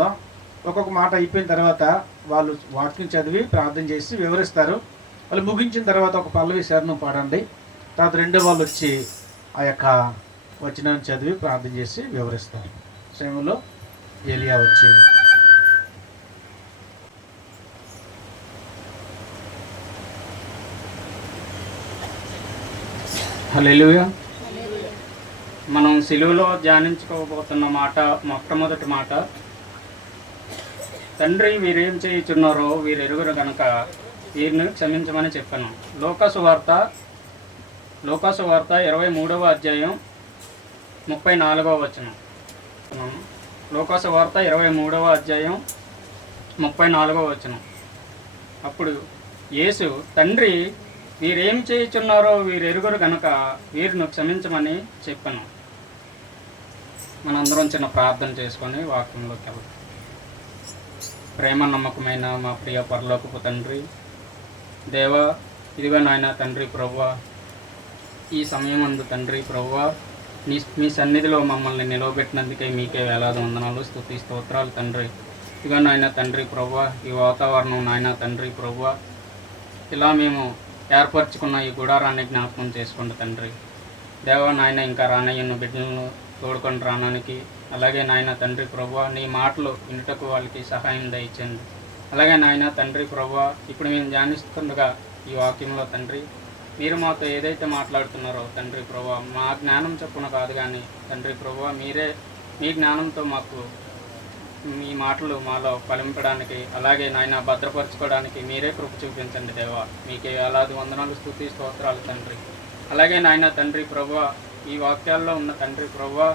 నేర్చుకుందాం. ఒక్కొక్క మాట అయిపోయిన తర్వాత వాళ్ళు వాక్యం చదివి ప్రార్థన చేసి వివరిస్తారు. వాళ్ళు ముగించిన తర్వాత ఒక పల్లవి శరణం పాడండి. తర్వాత రెండో వాళ్ళు వచ్చి ఆ యొక్క వచనాన్ని చదివి ప్రార్థన చేసి వివరిస్తారు. సమయంలో ఏలియా వచ్చి హల్లెలూయా. మనం సిలువలో ధ్యానించుకోబోతున్న మాట, మొట్టమొదటి మాట, తండ్రి వీరేం చేయుచున్నారో వీరెరుగురు గనక వీరిని క్షమించమని చెప్పాను. లోకాసు వార్త 23వ అధ్యాయం 34వ వచనం. లోకాసు వార్త 23వ అధ్యాయం 34వ వచనం. అప్పుడు యేసు, తండ్రి వీరేం చేయుచున్నారో వీరెరుగురు గనక వీరిని క్షమించమని చెప్పాను. మనందరం చిన్న ప్రార్థన చేసుకొని వాక్యంలోకి వెళ్తాం. ప్రేమ నమ్మకమైన మా ప్రియ పరలోకపు తండ్రి, దేవా, ఇదిగో నాయన తండ్రి ప్రభువా, ఈ సమయం అందు తండ్రి ప్రభువా మీ సన్నిధిలో మమ్మల్ని నిలవబెట్టినందుకే మీకే వేలాది వందనాలు, స్తుతి స్తోత్రాలు తండ్రి. ఇదిగో నాయన తండ్రి ప్రభువా, ఈ వాతావరణం నాయన తండ్రి ప్రభువా, ఇలా మేము ఏర్పరచుకున్న ఈ గుడారాన్ని జ్ఞాపకం చేసుకోండి తండ్రి. దేవా నాయన, ఇంకా రానయ్యను బిడ్డలను తోడుకొని రావడానికి, అలాగే నాయన తండ్రి ప్రభువా నీ మాటలు వినుటకు వాళ్ళకి సహాయం దయచేయండి. అలాగే నాయన తండ్రి ప్రభువా, ఇప్పుడు మేము ధ్యానిస్తుండగా ఈ వాక్యంలో తండ్రి మీరు మాతో ఏదైతే మాట్లాడుతున్నారో తండ్రి ప్రభువా, మా జ్ఞానం చొప్పున కాదు కానీ తండ్రి ప్రభువా మీరే మీ జ్ఞానంతో మాకు మీ మాటలు మాలో ఫలింపడానికి, అలాగే నాయన భద్రపరచుకోవడానికి మీరే కృప చూపించండి దేవా. మీకే అలాది వందనాలు, స్తుతి స్తోత్రాలు తండ్రి. అలాగే నాయన తండ్రి ప్రభువా, ఈ వాక్యాల్లో ఉన్న తండ్రి ప్రభువా,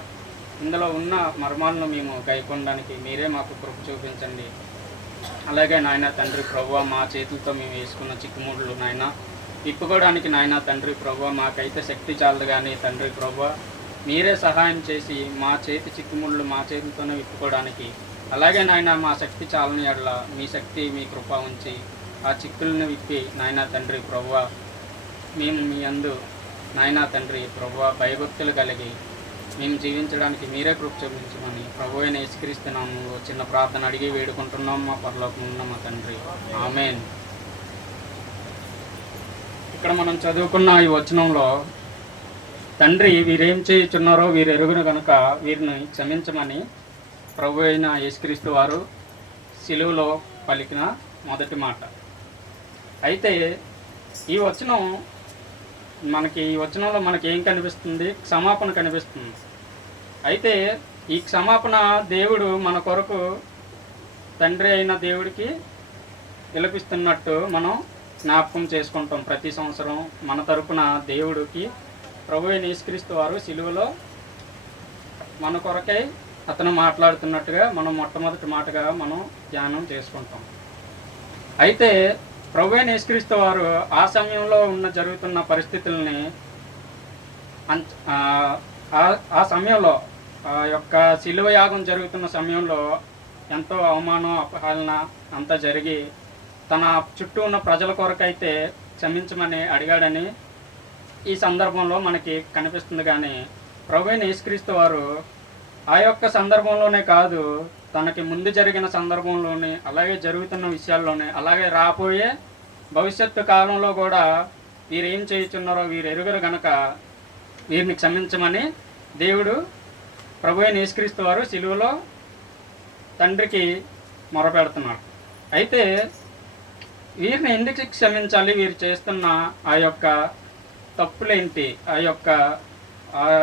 ఇందులో ఉన్న మర్మాలను మేము గైకొనడానికి మీరే మాకు కృప చూపించండి. అలాగే నాయన తండ్రి ప్రభువా, మా చేతులతో మేము వేసుకున్న చిక్కుముళ్ళు నాయన విప్పుకోవడానికి నాయన తండ్రి ప్రభువా మాకైతే శక్తి చాలదు కానీ తండ్రి ప్రభువా మీరే సహాయం చేసి మా చేతి చిక్కుముళ్ళు మా చేతులతోనే విప్పుకోవడానికి, అలాగే నాయన మా శక్తి చాలని ఎడల మీ శక్తి మీ కృప ఉంచి ఆ చిక్కులను విప్పి నాయన తండ్రి ప్రభువా మేము మీ యందు నాయన తండ్రి ప్రభువా భయభక్తులు కలిగి మేము జీవించడానికి మీరే కృప చూపించమని ప్రభు అయిన యేసుక్రీస్తునామములో చిన్న ప్రార్థన అడిగి వేడుకుంటున్నాం మా పరలోకమున ఉన్న మా తండ్రి, ఆమేన్. ఇక్కడ మనం చదువుకున్న ఈ వచనంలో తండ్రి వీరేం చేయుచున్నారో వీరెరుగును కనుక వీరిని క్షమించమని ప్రభు అయిన యేసుక్రీస్తు వారు సిలువలో పలికిన మొదటి మాట. అయితే ఈ వచనంలో మనకి ఏం కనిపిస్తుంది? క్షమాపణ కనిపిస్తుంది. అయితే ఈ క్షమాపణ దేవుడు మన కొరకు తండ్రి అయిన దేవుడికి విలపిస్తున్నట్టు మనం జ్ఞాపకం చేసుకుంటాం. ప్రతి సంవత్సరం మన తరపున దేవుడికి ప్రభు అయిన యేసుక్రీస్తు వారు సిలువలో మన కొరకై అతను మాట్లాడుతున్నట్టుగా మనం మొట్టమొదటి మాటగా మనం ధ్యానం చేసుకుంటాం. అయితే ప్రభు అయిన యేసుక్రీస్తు వారు ఆ సమయంలో జరుగుతున్న పరిస్థితుల్ని ఆ సమయంలో ఆ యొక్క శిలువ యాగం జరుగుతున్న సమయంలో ఎంతో అవమానం అపహరణ అంతా జరిగి తన చుట్టూ ఉన్న ప్రజల కొరకైతే క్షమించమని అడిగాడని ఈ సందర్భంలో మనకి కనిపిస్తుంది. కానీ ప్రభు అయిన యేసుక్రీస్తు వారు ఆ యొక్క సందర్భంలోనే కాదు, తనకి ముందు జరిగిన సందర్భంలోనే, అలాగే జరుగుతున్న విషయాల్లోనే, అలాగే రాబోయే భవిష్యత్తు కాలంలో కూడా వీరేం చేయుచున్నారో వీరెరుగురు గనక వీరిని క్షమించమని దేవుడు ప్రభు అయిన యేసుక్రీస్తు వారు సిలువలో తండ్రికి మొరపెడుతున్నాడు. అయితే వీరిని ఎందుకు క్షమించాలి? వీరు చేస్తున్న ఆ యొక్క తప్పులేంటి? ఆ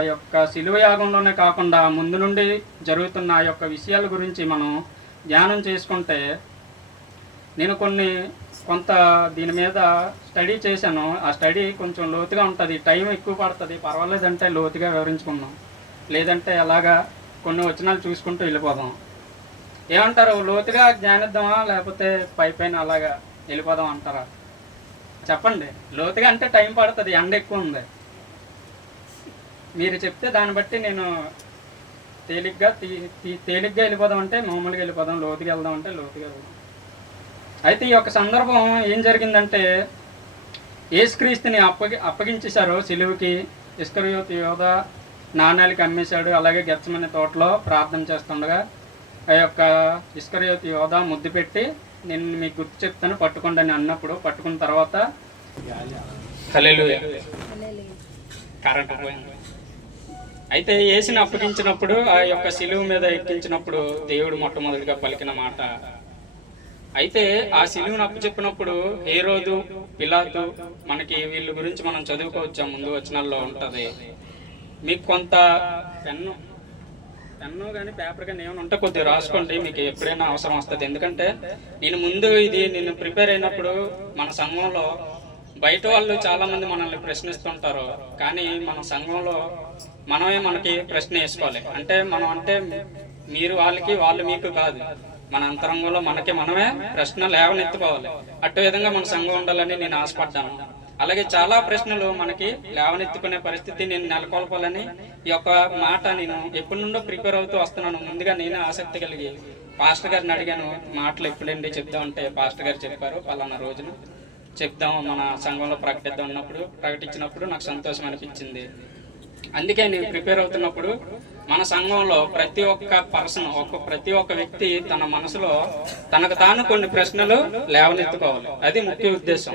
యొక్క శిలువ యాగంలోనే కాకుండా ముందు నుండి జరుగుతున్న ఆ యొక్క విషయాల గురించి మనం ధ్యానం చేసుకుంటే, నేను కొంత దీని మీద స్టడీ చేశాను. ఆ స్టడీ కొంచెం లోతుగా ఉంటుంది, టైం ఎక్కువ పడుతుంది. పర్వాలేదంటే లోతుగా వివరించుకుందాం, లేదంటే అలాగా కొన్ని వచనాలు చూసుకుంటూ వెళ్ళిపోదాం. ఏమంటారు? లోతుగా జ్ఞానిద్దామా లేకపోతే పైపైన అలాగా వెళ్ళిపోదాం అంటారా? చెప్పండి. లోతుగా అంటే టైం పడుతుంది, ఎండ ఎక్కువ ఉంది. మీరు చెప్తే దాన్ని బట్టి నేను తేలిగ్గా వెళ్ళిపోదాం అంటే మామూలుగా వెళ్ళిపోదాం, లోతుగా వెళ్దాం అంటే లోతుగా వెళ్దాం. అయితే ఈ యొక్క సందర్భం ఏం జరిగిందంటే, యేసుక్రీస్తుని అప్పగించేశారు సిలువకి. ఇస్కరియోతు యోధ నాణేలకి అమ్మేశాడు. అలాగే గెత్సెమనే తోటలో ప్రార్థన చేస్తుండగా ఆ యొక్క ఇస్కరియోతు యోధా ముద్దు పెట్టి నేను మీకు గుర్తు చెప్తాను పట్టుకోండి అని అన్నప్పుడు పట్టుకున్న తర్వాత హల్లెలూయా కరెంట్ పోయింది. అయితే యేసుని అప్పగించినప్పుడు ఆ యొక్క శిలువ మీద ఎక్కించినప్పుడు దేవుడు మొట్టమొదటిగా పలికిన మాట, అయితే ఆ శిలువను అప్పచెప్పినప్పుడు హేరోదు, పిలాతు, మనకి వీళ్ళ గురించి మనం చదువుకోవచ్చా, ముందు వచనాల్లో ఉంటుంది. మీకు కొంత పెన్ను కానీ పేపర్ కానీ ఏమైనా ఉంటే కొద్దిగా రాసుకోండి, మీకు ఎప్పుడైనా అవసరం వస్తుంది. ఎందుకంటే నేను ప్రిపేర్ అయినప్పుడు మన సంఘంలో బయట వాళ్ళు చాలా మంది మనల్ని ప్రశ్నిస్తుంటారు, కానీ మన సంఘంలో మనమే మనకి ప్రశ్న వేసుకోవాలి. అంటే మీరు వాళ్ళకి, వాళ్ళు మీకు కాదు. మన అంతరంగంలో మనమే ప్రశ్న లేవనెత్తుకోవాలి. అటు విధంగా మన సంఘం ఉండాలని నేను ఆశపడ్డాను. అలాగే చాలా ప్రశ్నలు మనకి లేవనెత్తుకునే పరిస్థితి నేను నెలకొల్పాలని ఈ యొక్క మాట నేను ఎప్పటి నుండో ప్రిపేర్ అవుతూ వస్తున్నాను. ముందుగా నేనే ఆసక్తి కలిగి పాస్టర్ గారిని అడిగాను, మాటలు ఎప్పుడండి చెప్దాం అంటే పాస్టర్ గారు చెప్పారు, పలానా రోజున చెప్దాం, మన సంఘంలో ప్రకటించినప్పుడు నాకు సంతోషం అనిపించింది. అందుకే నేను ప్రిపేర్ అవుతున్నప్పుడు మన సంఘంలో ప్రతి ఒక్క వ్యక్తి తన మనసులో తనకు తాను కొన్ని ప్రశ్నలు లేవనెత్తుకోవాలి. అది ముఖ్య ఉద్దేశం.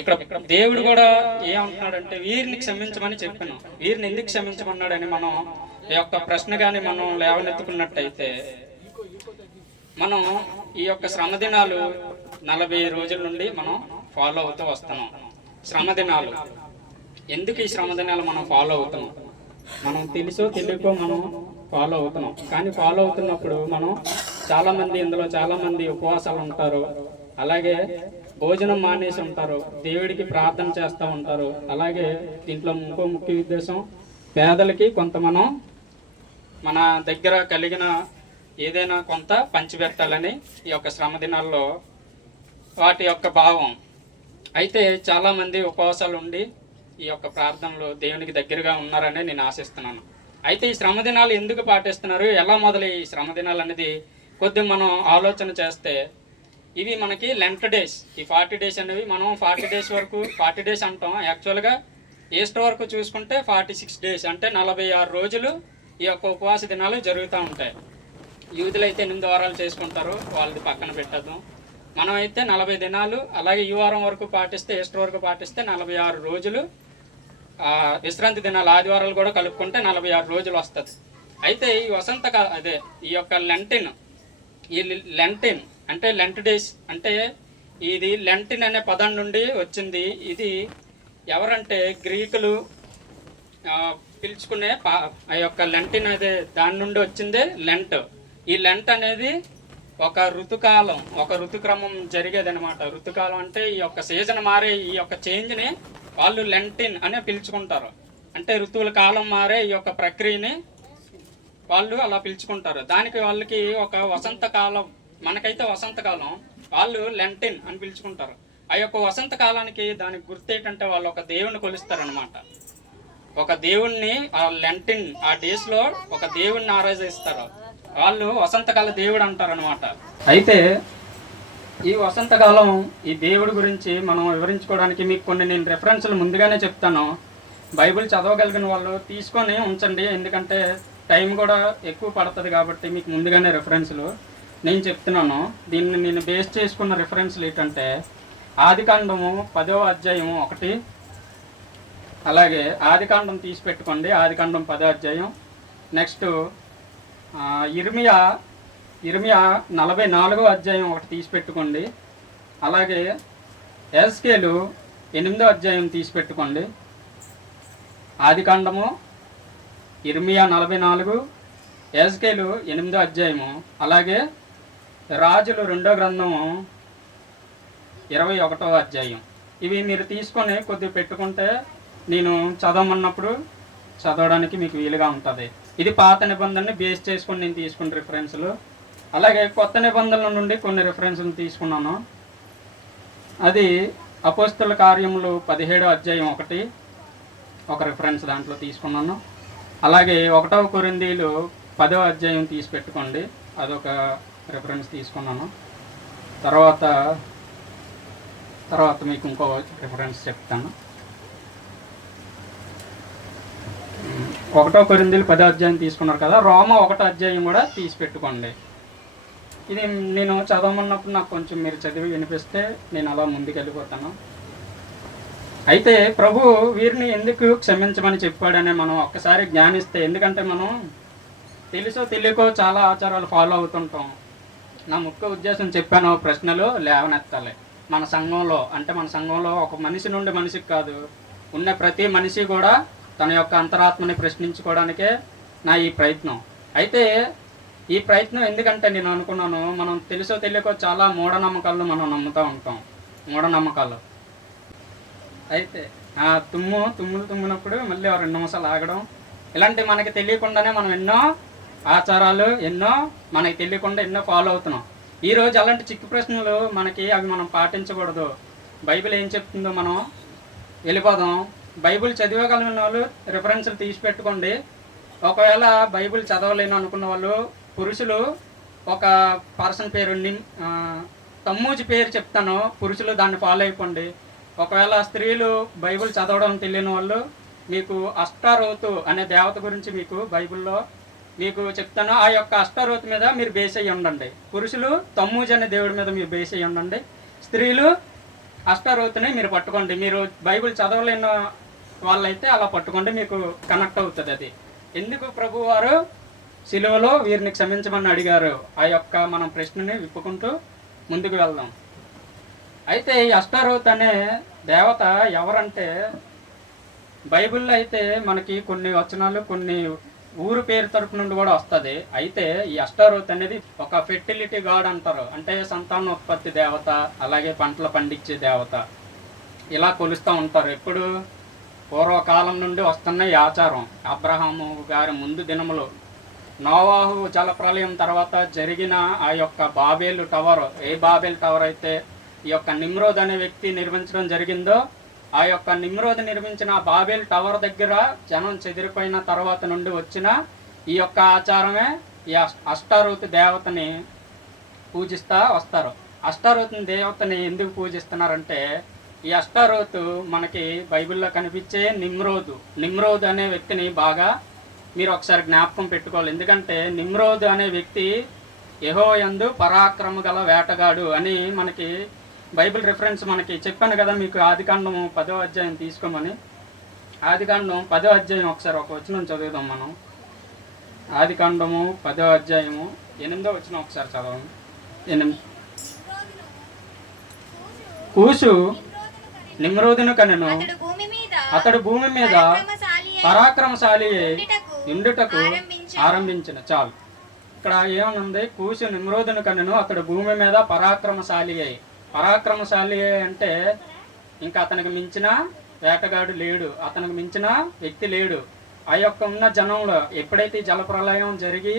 ఇక్కడ దేవుడు కూడా ఏమంటున్నాడంటే వీరిని క్షమించమని చెప్పాను. వీరిని ఎందుకు క్షమించమన్నాడని మనం ఈ యొక్క ప్రశ్న కానీ మనం లేవనెత్తుకున్నట్టయితే, మనం ఈ యొక్క శ్రమ దినాలు 40 రోజుల నుండి మనం ఫాలో అవుతూ వస్తున్నాం. శ్రమ దినాలు ఎందుకు ఈ శ్రమ దినాలు మనం ఫాలో అవుతున్నాం? మనం తెలుసో తెలియకో మనం ఫాలో అవుతున్నాం. కానీ ఫాలో అవుతున్నప్పుడు మనం ఇందులో చాలా మంది ఉపవాసాలు ఉంటారు, అలాగే భోజనం మానేసి ఉంటారు, దేవుడికి ప్రార్థన చేస్తూ ఉంటారు. అలాగే దీంట్లో ఇంకో ముఖ్య ఉద్దేశం, పేదలకి కొంత మనం మన దగ్గర కలిగిన ఏదైనా కొంత పంచిపెట్టాలని ఈ యొక్క శ్రమ దినాల్లో వాటి యొక్క భావం. అయితే చాలామంది ఉపవాసాలు ఉండి ఈ యొక్క ప్రార్థనలో దేవునికి దగ్గరగా ఉన్నారని నేను ఆశిస్తున్నాను. అయితే ఈ శ్రమ దినాలు ఎందుకు పాటిస్తున్నారు, ఎలా మొదలు ఈ శ్రమ దినాలు అనేది కొద్దిగా మనం ఆలోచన చేస్తే, ఇవి మనకి లెంట్ డేస్. ఈ 40 డేస్ అనేవి మనం 40 డేస్ వరకు 40 డేస్ అంటాం. యాక్చువల్గా ఈస్టర్ వరకు చూసుకుంటే 46 డేస్, అంటే 46 రోజులు ఈ యొక్క ఉపవాస దినాలు జరుగుతూ ఉంటాయి. యూదులు అయితే 8 వారాలు చేసుకుంటారు, వాళ్ళది పక్కన పెట్టద్దాం. మనం అయితే 40 దినాలు, అలాగే ఈ వారం వరకు పాటిస్తే, ఈస్టర్ వరకు పాటిస్తే 46 రోజులు, విశ్రాంతి దినాలు ఆదివారాలు కూడా కలుపుకుంటే 46 రోజులు వస్తుంది. అయితే ఈ ఈ యొక్క లెంటిన్ అంటే లెంట్ డేస్ అంటే ఇది లెంటిన్ అనే పదం నుండి వచ్చింది. ఇది ఎవరంటే గ్రీకులు పిలుచుకునే ఆ యొక్క లెంటిన్ అదే దాని నుండి వచ్చిందే లెంట్. ఈ లెంట్ అనేది ఒక ఋతుకాలం, ఒక ఋతుక్రమం జరిగేది అనమాట. ఋతుకాలం అంటే ఈ యొక్క సీజన్ మారే ఈ యొక్క చేంజ్ని వాళ్ళు లెంటిన్ అనే పిలుచుకుంటారు. అంటే ఋతువుల కాలం మారే ఈ యొక్క ప్రక్రియని వాళ్ళు అలా పిలుచుకుంటారు. దానికి వాళ్ళకి ఒక వసంతకాలం, మనకైతే వసంతకాలం, వాళ్ళు లెంటిన్ అని పిలుచుకుంటారు. ఆ యొక్క వసంతకాలానికి దానికి గుర్తు ఏంటంటే వాళ్ళు ఒక దేవుణ్ణి కొలుస్తారనమాట. ఒక దేవుణ్ణి ఆ లెంటిన్ ఆ డేస్లో ఒక దేవుణ్ణి ఆరాధిస్తారు. వాళ్ళు వసంతకాల దేవుడు అంటారనమాట. అయితే ఈ వసంతకాలం ఈ దేవుడి గురించి మనం వివరించుకోవడానికి మీకు కొన్ని నేను రెఫరెన్స్లు ముందుగానే చెప్తాను. బైబిల్ చదవగలిగిన వాళ్ళు తీసుకొని ఉంచండి, ఎందుకంటే టైం కూడా ఎక్కువ పడుతుంది కాబట్టి మీకు ముందుగానే రెఫరెన్స్లు నేను చెప్తున్నాను. దీన్ని నేను బేస్ చేసుకున్న రెఫరెన్స్లు ఏంటంటే ఆదికాండము 10వ అధ్యాయము 1, అలాగే ఆదికాండం తీసి పెట్టుకోండి, ఆదికాండం 10వ అధ్యాయం. నెక్స్ట్ ఇర్మియా 44వ అధ్యాయం 1 తీసి పెట్టుకోండి. అలాగే ఎస్కేలు 8వ అధ్యాయం తీసి పెట్టుకోండి. ఆదికాండము, ఇర్మియా 44, ఎస్కేలు 8వ అధ్యాయము, అలాగే రాజులు 2వ గ్రంథము 21వ అధ్యాయం. ఇవి మీరు తీసుకొని కొద్దిగా పెట్టుకుంటే నేను చదవమన్నప్పుడు చదవడానికి మీకు వీలుగా ఉంటుంది. ఇది పాత నిబంధనని బేస్ చేసుకొని నేను తీసుకున్న రిఫరెన్స్లు. అలాగే కొత్త నిబంధనల నుండి కొన్ని రిఫరెన్స్లు తీసుకున్నాను. అది అపోస్తల కార్యములు 17వ అధ్యాయం 1 ఒక రిఫరెన్స్ దాంట్లో తీసుకున్నాను. అలాగే 1వ కొరింథీయులు 10వ అధ్యాయం తీసి పెట్టుకోండి, అదొక రిఫరెన్స్ తీసుకున్నాను. తర్వాత మీకు ఇంకో రిఫరెన్స్ చెప్తాను. 1వ కొరింథీయులు 10వ అధ్యాయం తీసుకున్నారు కదా, రోమా 1వ అధ్యాయం కూడా తీసి పెట్టుకోండి. ఇది నేను చదవమన్నప్పుడు నాకు కొంచెం మీరు చదివి వినిపిస్తే నేను అలా ముందుకు వెళ్ళిపోతాను. అయితే ప్రభు వీరిని ఎందుకు క్షమించమని చెప్పాడని మనం ఒక్కసారి జ్ఞానిస్తే, ఎందుకంటే మనం తెలుసో తెలియకో చాలా ఆచారాలు ఫాలో అవుతుంటాం. నా ముఖ్య ఉద్దేశం చెప్పాను, ప్రశ్నలు లేవనెత్తాలి. మన సంఘంలో ఒక మనిషి నుండి మనిషికి కాదు, ఉన్న ప్రతి మనిషి కూడా తన యొక్క అంతరాత్మని ప్రశ్నించుకోవడానికే నా ఈ ప్రయత్నం. అయితే ఈ ప్రయత్నం ఎందుకంటే నేను అనుకున్నాను, మనం తెలుసో తెలియకో చాలా మూఢనమ్మకాలను మనం నమ్ముతూ ఉంటాం. మూఢనమ్మకాలు అయితే తుమ్మునప్పుడు మళ్ళీ 2 నిమిషాలు ఆగడం, ఇలాంటి మనకి తెలియకుండానే మనం ఎన్నో ఆచారాలు మనకి తెలియకుండా ఎన్నో ఫాలో అవుతున్నాం. ఈరోజు అలాంటి చిక్కు ప్రశ్నలు అవి మనం పాటించకూడదు. బైబిల్ ఏం చెప్తుందో మనం వెళ్ళిపోదాం. బైబిల్ చదివగలిగిన వాళ్ళు రిఫరెన్స్లు తీసి పెట్టుకోండి. ఒకవేళ బైబిల్ చదవలేను అనుకున్న వాళ్ళు, పురుషులు ఒక పర్సన్ పేరు తమ్మూజి పేరు చెప్తాను, పురుషులు దాన్ని ఫాలో అయిపోండి. ఒకవేళ స్త్రీలు బైబిల్ చదవడం తెలియని వాళ్ళు, మీకు అష్టారోతు అనే దేవత గురించి మీకు బైబిల్లో మీకు చెప్తాను. ఆ యొక్క అష్టారోతు మీద మీరు బేస్ అయ్యి ఉండండి. పురుషులు తమ్మూజి అనే దేవుడి మీద మీరు బేస్ అయ్యి ఉండండి. స్త్రీలు అష్టారోతుని మీరు పట్టుకోండి. మీరు బైబిల్ చదవలేని వాళ్ళైతే అలా పట్టుకోండి, మీకు కనెక్ట్ అవుతుంది అది. ఎందుకు ప్రభు వారు సిలువలో వీరిని క్షమించమని అడిగారు? ఆ యొక్క మనం ప్రశ్నని విప్పుకుంటూ ముందుకు వెళ్దాం. అయితే ఈ అష్టారోత్ అనే దేవత ఎవరంటే, బైబిల్లో అయితే మనకి కొన్ని వచనాలు కొన్ని ఊరు పేరు తరపు నుండి కూడా వస్తుంది. అయితే ఈ అష్టారోత్ అనేది ఒక ఫెర్టిలిటీ గాడ్ అంటారు, అంటే సంతానోత్పత్తి దేవత, అలాగే పంటలు పండించే దేవత, ఇలా కొలుస్తూ ఉంటారు. ఎప్పుడు పూర్వకాలం నుండి వస్తున్న ఈ ఆచారం. అబ్రహాము గారి ముందు దినములు, నోవాహు జలప్రలయం తర్వాత జరిగిన ఆ యొక్క బాబేలు టవర్, ఏ బాబేల్ టవర్ అయితే ఈ యొక్క నిమ్రోద్ అనే వ్యక్తి నిర్మించడం జరిగిందో, ఆ యొక్క నిమ్రోద్ నిర్మించిన బాబేల్ టవర్ దగ్గర జనం చెదిరిపోయిన తర్వాత నుండి వచ్చిన ఈ యొక్క ఆచారమే ఈ అష్టారోతు దేవతని పూజిస్తూ వస్తారు. అష్టారోతు దేవతని ఎందుకు పూజిస్తున్నారంటే, ఈ అష్టారోతు మనకి బైబిల్లో కనిపించే నిమ్రోద్ అనే వ్యక్తిని బాగా మీరు ఒకసారి జ్ఞాపకం పెట్టుకోవాలి. ఎందుకంటే నిమ్రోద్ అనే వ్యక్తి యెహోవా యందు పరాక్రమ గల వేటగాడు అని మనకి బైబిల్ రిఫరెన్స్ మనకి చెప్పాను కదా మీకు. ఆదికాండము 10వ అధ్యాయం తీసుకోమని. ఆదికాండం 10వ అధ్యాయం ఒకసారి ఒక వచనం చదువుదాం మనం. ఆదికాండము 10వ అధ్యాయము 8వ వచనం ఒకసారి చదవండి. 8. కూసు నిమ్రోదును కనెను, అతడు భూమి మీద పరాక్రమశాలి ఇండుటకు ఆరంభించిన. చాలు, ఇక్కడ ఏమనుంది? కూసు నిమ్రోదును కనెను, అతడు భూమి మీద పరాక్రమశాలి అంటే ఇంకా అతనికి మించిన వేటగాడు లేడు, అతనికి మించిన వ్యక్తి లేడు. ఆ యొక్క ఉన్న జనంలో ఎప్పుడైతే జలప్రలయం జరిగి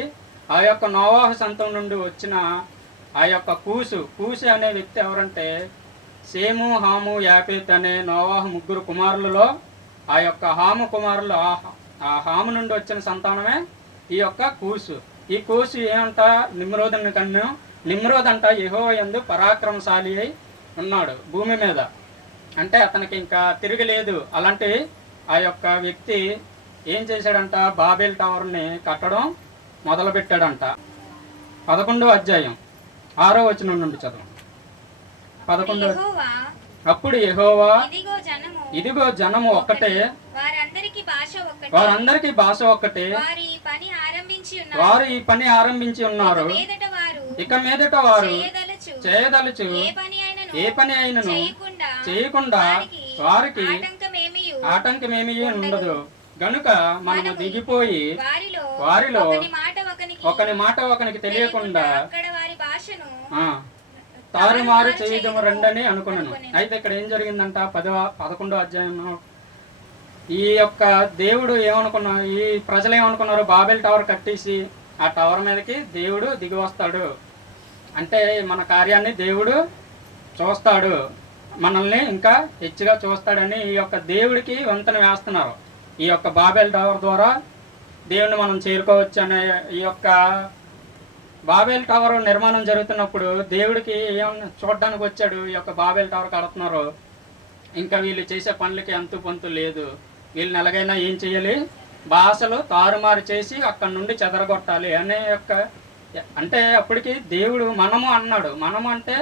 ఆ యొక్క నోవాహు సంతం నుండి వచ్చిన ఆ యొక్క కూసు అనే వ్యక్తి ఎవరంటే, సేము, హాము, యాపేత్ అనే నోవాహు 3 కుమారులలో ఆ యొక్క హాము కుమారులు, ఆ హాము నుండి వచ్చిన సంతానమే ఈ యొక్క కూసు. ఈ కూసు ఏమంట? నిమ్రోదుని కన్ను. నిమ్రోద్ అంట యెహోవా యందు పరాక్రమశాలి అయి ఉన్నాడు భూమి మీద, అంటే అతనికి ఇంకా తిరగలేదు. అలాంటి ఆ యొక్క వ్యక్తి ఏం చేశాడంట? బాబేల్ టవర్ని కట్టడం మొదలుపెట్టాడంట. 11వ అధ్యాయం 6వ వచనం నుండి చదవం. 11. అప్పుడు యెహోవా, ఇదిగో జనము ఒక్కటే, వారందరికీ భాష ఒక్కటే, వారు ఈ పని ఆరంభించి ఉన్నారు. ఇక మీదట వారు చేయదలుచు ఏ పని అయినను చేయకుండా వారికి ఆటంకమేమీ ఉండదు. గనుక మనము దిగిపోయి వారిలో ఒకని మాట ఒకనికి తెలియకుండా తారుమారు చేయడం రండని అనుకున్నాను. అయితే ఇక్కడ ఏం జరిగిందంట? 11వ అధ్యాయంలో ఈ యొక్క దేవుడు ఏమనుకున్నారు, ఈ ప్రజలు ఏమనుకున్నారు? బాబెల్ టవర్ కట్టేసి ఆ టవర్ మీదకి దేవుడు దిగి వస్తాడు, అంటే మన కార్యాన్ని దేవుడు చూస్తాడు, మనల్ని ఇంకా హెచ్చుగా చూస్తాడని ఈ యొక్క దేవుడికి వంతెన వేస్తున్నారు. ఈ యొక్క బాబెల్ టవర్ ద్వారా దేవుడిని మనం చేరుకోవచ్చు అనే ఈ యొక్క బాబెల్ టవర్ నిర్మాణం జరుగుతున్నప్పుడు దేవుడికి ఏమన్నా చూడడానికి వచ్చాడు. ఈ యొక్క బాబెల్ టవర్ కడుతున్నారు, ఇంకా వీళ్ళు చేసే పనులకి అంతు పొంతు లేదు, వీళ్ళని ఎలాగైనా ఏం చేయాలి? భాషలు తారుమారు చేసి అక్కడి నుండి చెదరగొట్టాలి అనే యొక్క అంటే అప్పటికి దేవుడు మనము అన్నాడు. మనము అంటే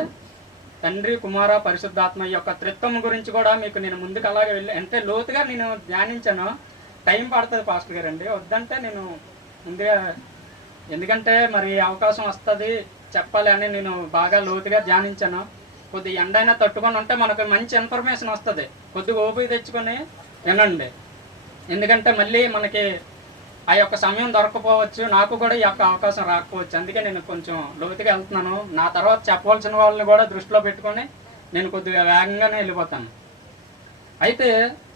తండ్రి, కుమార, పరిశుద్ధాత్మ ఈ యొక్క త్రిత్వం గురించి కూడా మీకు నేను ముందుకు అలాగే వెళ్ళి అంటే లోతుగా నేను ధ్యానించాను. టైం పడుతుంది పాస్టర్ గారండి, వద్దంటే నేను ముందుగా, ఎందుకంటే మరి అవకాశం వస్తుంది చెప్పాలి అని నేను బాగా లోతుగా ధ్యానించాను. కొద్ది ఎండైనా తట్టుకొని ఉంటే మనకు మంచి ఇన్ఫర్మేషన్ వస్తుంది. కొద్దిగా ఓపిక తెచ్చుకొని వినండి, ఎందుకంటే మళ్ళీ మనకి ఆ యొక్క సమయం దొరకపోవచ్చు, నాకు కూడా ఈ యొక్క అవకాశం రాకపోవచ్చు. అందుకే నేను కొంచెం లోతుగా వెళ్తున్నాను. నా తర్వాత చెప్పవలసిన వాళ్ళని కూడా దృష్టిలో పెట్టుకొని నేను కొద్దిగా వేగంగానే వెళ్ళిపోతాను. అయితే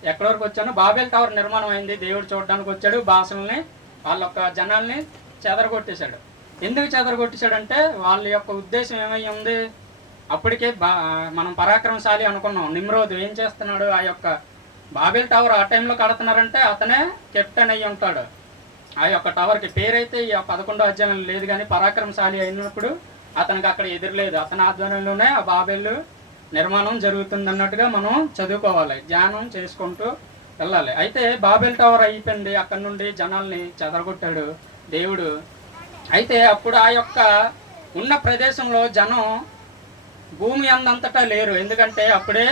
ఎక్కడి వరకు వచ్చాను, బాబెల్ టవర్ నిర్మాణం అయింది. దేవుడు చూడడానికి వచ్చాడు, భాషల్ని వాళ్ళ యొక్క జనాల్ని చెదరగొట్టేశాడు. ఎందుకు చెదరగొట్టేశాడంటే వాళ్ళ యొక్క ఉద్దేశం ఏమై ఉంది, అప్పటికే మనం పరాక్రమశాలి అనుకున్నాం. నిమ్రోద్ ఏం చేస్తున్నాడు, ఆ యొక్క బాబెల్ టవర్ ఆ టైంలో కడుతున్నారంటే అతనే కెప్టెన్ అయ్యి ఉంటాడు. ఆ యొక్క టవర్కి పేరైతే ఈ 11వ అధ్యాయంలో లేదు, కానీ పరాక్రమశాలి అయినప్పుడు అతనికి అక్కడ ఎదురులేదు. అతని ఆధ్వర్యంలోనే ఆ బాబెల్ నిర్మాణం జరుగుతుంది అన్నట్టుగా మనం చదువుకోవాలి, ధ్యానం చేసుకుంటూ వెళ్ళాలి. అయితే బాబెల్ టవర్ అయిపోయింది, అక్కడ నుండి జనాల్ని చెదరగొట్టాడు దేవుడు. అయితే అప్పుడు ఆ యొక్క ఉన్న ప్రదేశంలో జనం భూమి అందంతటా లేరు, ఎందుకంటే అప్పుడే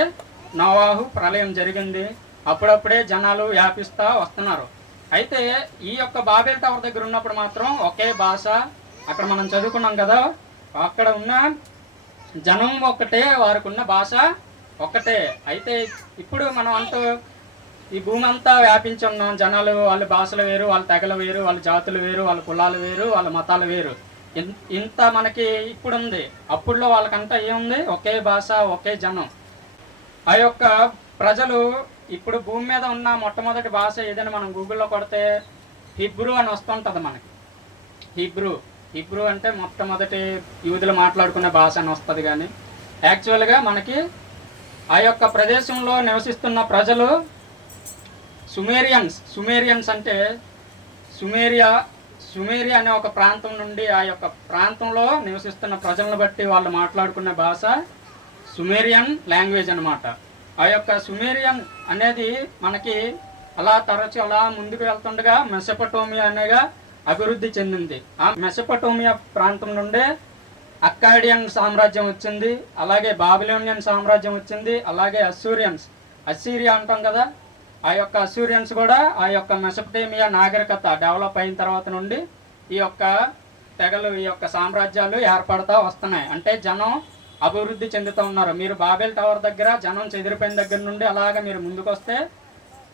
నోవాహు ప్రళయం జరిగింది. అప్పుడప్పుడే జనాలు వ్యాపిస్తూ వస్తున్నారు. అయితే ఈ యొక్క బాబెల్ టవర్ దగ్గర ఉన్నప్పుడు మాత్రం ఒకే భాష, అక్కడ మనం చదువుకున్నాం కదా, అక్కడ ఉన్న జనం ఒక్కటే, వారికి ఉన్న భాష ఒక్కటే. అయితే ఇప్పుడు మనం అంటూ ఈ భూమి అంతా వ్యాపించి ఉన్నాం. జనాలు వాళ్ళ భాషలు వేరు, వాళ్ళ తెగలు వేరు, వాళ్ళ జాతులు వేరు, వాళ్ళ కులాలు వేరు, వాళ్ళ మతాలు వేరు. ఇంత మనకి ఇప్పుడు ఉంది. అప్పుడులో వాళ్ళకంతా ఏముంది, ఒకే భాష, ఒకే జనం. ఆ యొక్క ప్రజలు ఇప్పుడు భూమి మీద ఉన్న మొట్టమొదటి భాష ఏదైనా మనం గూగుల్లో కొడితే హిబ్రూ అని వస్తుంటుంది మనకి. హిబ్రూ అంటే మొట్టమొదటి యూదులు మాట్లాడుకునే భాష అని వస్తుంది. కానీ యాక్చువల్గా మనకి ఆ యొక్క ప్రదేశంలో నివసిస్తున్న ప్రజలు సుమేరియన్స్ అంటే సుమేరియా అనే ఒక ప్రాంతం నుండి ఆ యొక్క ప్రాంతంలో నివసిస్తున్న ప్రజలను బట్టి వాళ్ళు మాట్లాడుకునే భాష సుమేరియన్ లాంగ్వేజ్ అన్నమాట. ఆ యొక్క సుమేరియన్ అనేది మనకి అలా తరచు అలా ముందుకు వెళ్తుండగా మెసొపొటేమియా అనేగా అభివృద్ధి చెందింది. ఆ మెసొపొటేమియా ప్రాంతం నుండే అక్కాడియన్ సామ్రాజ్యం వచ్చింది, అలాగే బాబిలోనియన్ సామ్రాజ్యం వచ్చింది, అలాగే అస్సీరియా అంటాం కదా, ఆ యొక్క అస్సూరియన్స్ కూడా ఆ యొక్క మెసొపొటేమియా నాగరికత డెవలప్ అయిన తర్వాత నుండి ఈ యొక్క తెగలు, ఈ యొక్క సామ్రాజ్యాలు ఏర్పడతా వస్తున్నాయి. అంటే జనం అభివృద్ధి చెందుతూ ఉన్నారు. మీరు బాబెల్ టవర్ దగ్గర జనం చెదిరిపోయిన దగ్గర నుండి అలాగా మీరు ముందుకు వస్తే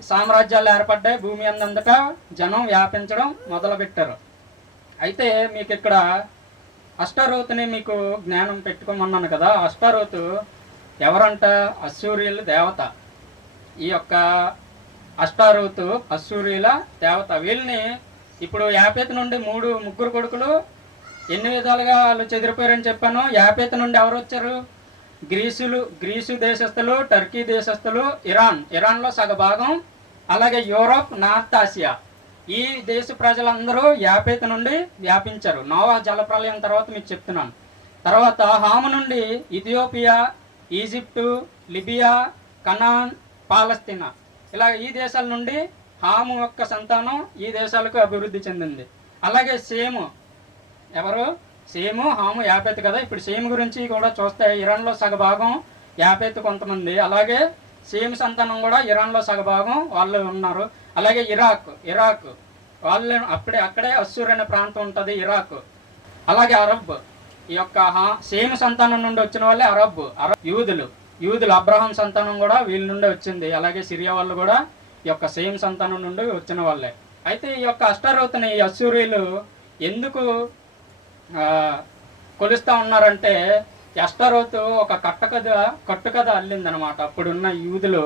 సామ్రాజ్యాలు ఏర్పడ్డాయి, భూమి అందంతటా జనం వ్యాపించడం మొదలుపెట్టారు. అయితే మీకు ఇక్కడ అష్టారోతుని మీకు జ్ఞానం పెట్టుకోమన్నాను కదా. అష్టారోతు ఎవరంట, అస్సూరియల దేవత. ఈ యొక్క అష్టారోతు అస్సూరియల దేవత. వీళ్ళని ఇప్పుడు యాపేతు నుండి ముగ్గురు కొడుకులు ఎన్ని విధాలుగా వాళ్ళు చెదిరిపోయారని చెప్పాను. యాపేతు నుండి ఎవరు వచ్చారు, గ్రీసు దేశస్థులు, టర్కీ దేశస్థులు, ఇరాన్లో సగభాగం, అలాగే యూరోప్, నార్త్ ఆసియా, ఈ దేశ ప్రజలందరూ యాపేతు నుండి వ్యాపించారు. నోవా జలప్రలయం తర్వాత మీకు చెప్తున్నాను. తర్వాత హాము నుండి ఇథియోపియా, ఈజిప్టు, లిబియా, కనాన్, పాలస్తీనా, ఇలా ఈ దేశాల నుండి హాము యొక్క సంతానం ఈ దేశాలకు అభివృద్ధి చెందింది. అలాగే సేము, హాము, యాపేతు కదా. ఇప్పుడు సేము గురించి కూడా చూస్తే ఇరాన్లో సగభాగం యాపేతు కొంతమంది, అలాగే సేమ్ సంతానం కూడా ఇరాన్లో సగభాగం వాళ్ళు ఉన్నారు. అలాగే ఇరాక్ వాళ్ళు అక్కడే అస్సూర్ అనే ప్రాంతం ఉంటుంది, ఇరాక్. అలాగే అరబ్, ఈ యొక్క సేమ్ సంతానం నుండి వచ్చిన వాళ్ళే అరబ్ యూదులు అబ్రహాం సంతానం కూడా వీళ్ళ నుండి వచ్చింది. అలాగే సిరియా వాళ్ళు కూడా ఈ యొక్క సేమ్ సంతానం నుండి వచ్చిన వాళ్ళే. అయితే ఈ యొక్క అష్టారోతుని ఈ అస్సూరీలు ఎందుకు కొలుస్తూ ఉన్నారంటే, అష్టారోతు ఒక కట్టుకథ అల్లిందనమాట. అప్పుడున్న యూదులు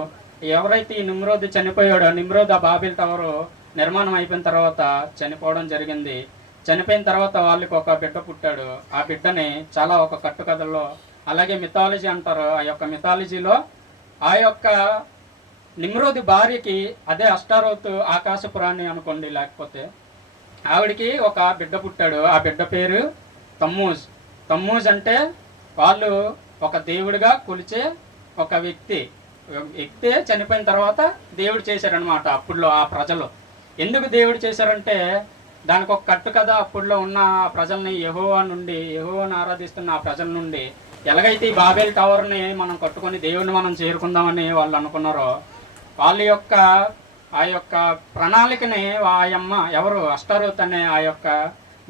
ఎవరైతే ఈ నిమ్రోద్ చనిపోయాడో, నిమ్రోద్ ఆ బాబెల్ టవర్ నిర్మాణం అయిపోయిన తర్వాత చనిపోవడం జరిగింది. చనిపోయిన తర్వాత వాళ్ళకి ఒక బిడ్డ పుట్టాడు. ఆ బిడ్డని చాలా ఒక కట్టుకథల్లో, అలాగే మిథాలజీ అంటారు, ఆ యొక్క మిథాలజీలో ఆ యొక్క నిమ్రోద్ భార్యకి, అదే అష్టారోతు ఆకాశపురాణి అనుకోండి, లేకపోతే ఆవిడికి ఒక బిడ్డ పుట్టాడు. ఆ బిడ్డ పేరు తమ్మూజ్ అంటే వాళ్ళు ఒక దేవుడిగా కొలిచే ఒక వ్యక్తి చనిపోయిన తర్వాత దేవుడు చేశారనమాట. అప్పుడులో ఆ ప్రజలు ఎందుకు దేవుడు చేశారంటే, దానికి ఒక కట్టు కథ అప్పుడులో ఉన్న ఆ ప్రజల్ని యెహోవాను ఆరాధిస్తున్న ఆ ప్రజల నుండి ఎలాగైతే ఈ బాబేల్ టవర్ని మనం కట్టుకొని దేవుడిని మనం చేరుకుందామని వాళ్ళు అనుకున్నారో, వాళ్ళ యొక్క ఆ యొక్క ప్రణాళికని ఆ అమ్మ ఎవరు అష్టారోత్ అనే ఆ యొక్క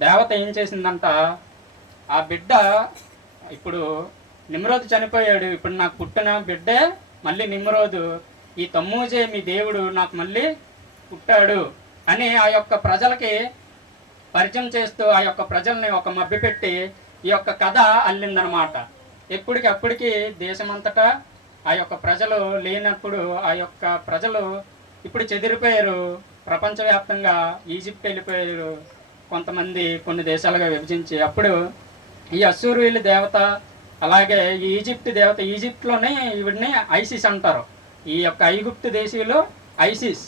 దేవత ఏం చేసిందంట, ఆ బిడ్డ ఇప్పుడు నిమ్రోదు చనిపోయాడు, ఇప్పుడు నాకు పుట్టిన బిడ్డే మళ్ళీ నిమ్రోదు, ఈ తమ్మూజే మీ దేవుడు నాకు మళ్ళీ పుట్టాడు అని ఆ యొక్క ప్రజలకి పరిచయం చేస్తూ ఆ యొక్క ప్రజల్ని ఒక మభ్యపెట్టి ఈ యొక్క కథ అల్లిందనమాట. ఎప్పటికప్పటికి దేశమంతటా ఆ యొక్క ప్రజలు లేనప్పుడు ఆ యొక్క ప్రజలు ఇప్పుడు చెదిరిపోయారు, ప్రపంచవ్యాప్తంగా ఈజిప్ట్ వెళ్ళిపోయారు, కొంతమంది కొన్ని దేశాలుగా విభజించి. అప్పుడు ఈ అస్సూరియల దేవత అలాగే ఈ ఈజిప్ట్ దేవత, ఈజిప్ట్లోనే ఈవిడిని ఐసిస్ అంటారు, ఈ యొక్క ఐగుప్తు దేశీయులు ఐసిస్.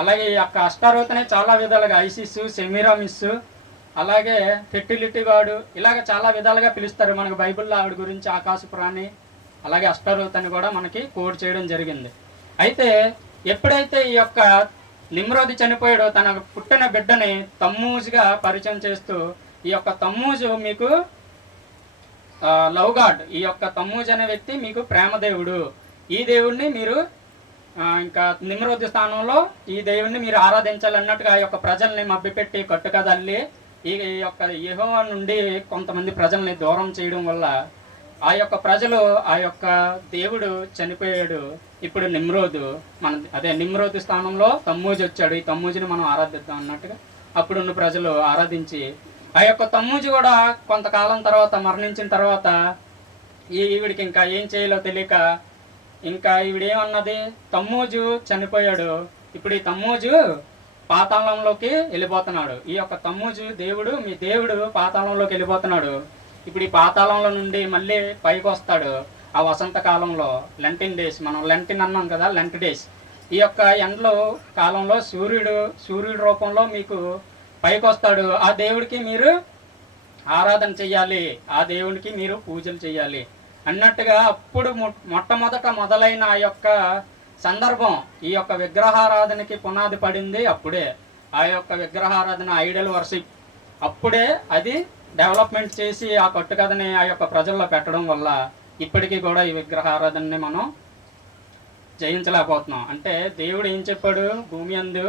అలాగే ఈ యొక్క అష్టారోతనే చాలా విధాలుగా ఐసిస్, సెమిరామిస్, అలాగే ఫెర్టిలిటీ గాడు, ఇలాగ చాలా విధాలుగా పిలుస్తారు. మనకు బైబిల్లో ఆవిడ గురించి ఆకాశ ప్రాణి అలాగే అష్టారోత్ అని కూడా మనకి కోడ్ చేయడం జరిగింది. అయితే ఎప్పుడైతే ఈ యొక్క నిమ్రోది చనిపోయాడో తన పుట్టిన బిడ్డని తమ్మూజుగా పరిచయం చేస్తూ, ఈ యొక్క తమ్మూజు మీకు లవ్ గాడ్, ఈ యొక్క తమ్మూజ్ అనే వ్యక్తి మీకు ప్రేమదేవుడు, ఈ దేవుణ్ణి మీరు ఇంకా నిమ్రోది స్థానంలో ఈ దేవుణ్ణి మీరు ఆరాధించాలన్నట్టుగా ఆ యొక్క ప్రజల్ని మభ్యపెట్టి కట్టుకదల్లి ఈ యొక్క యెహోవా నుండి కొంతమంది ప్రజల్ని దూరం చేయడం వల్ల ఆ యొక్క ప్రజలు ఆ యొక్క దేవుడు చనిపోయాడు. ఇప్పుడు నిమ్రోదు అదే నిమ్రోదు స్థానంలో తమ్మూజు వచ్చాడు, ఈ తమ్మూజుని మనం ఆరాధిద్దాం అన్నట్టుగా అప్పుడున్న ప్రజలు ఆరాధించి, ఆ యొక్క తమ్మూజు కూడా కొంతకాలం తర్వాత మరణించిన తర్వాత ఈవిడికి ఇంకా ఏం చేయాలో తెలియక ఇంకా ఈవిడేమన్నది, తమ్మూజు చనిపోయాడు, ఇప్పుడు ఈ తమ్మూజు పాతాళంలోకి వెళ్ళిపోతున్నాడు, ఈ యొక్క తమ్మూజు దేవుడు మీ దేవుడు పాతాళంలోకి వెళ్ళిపోతున్నాడు, ఇప్పుడు ఈ పాతాళంలో నుండి మళ్ళీ పైకి వస్తాడు ఆ వసంతకాలంలో, లెంటిన్ డేస్, మనం లెంటిన్ అన్నాం కదా, లెంట్ డేస్. ఈ యొక్క ఎండలో కాలంలో సూర్యుడు రూపంలో మీకు పైకి వస్తాడు, ఆ దేవుడికి మీరు ఆరాధన చెయ్యాలి, ఆ దేవునికి మీరు పూజలు చెయ్యాలి అన్నట్టుగా అప్పుడు మొట్టమొదట మొదలైన ఆ యొక్క సందర్భం, ఈ యొక్క విగ్రహారాధనకి పునాది పడింది అప్పుడే. ఆ యొక్క విగ్రహారాధన, ఐడల్ వర్షిప్ అప్పుడే అది డెవలప్మెంట్ చేసి ఆ కట్టుకథని ఆ యొక్క ప్రజల్లో పెట్టడం వల్ల ఇప్పటికీ కూడా ఈ విగ్రహారాధనని మనం జయించలేకపోతున్నాం. అంటే దేవుడు ఏం చెప్పాడు, భూమి అందు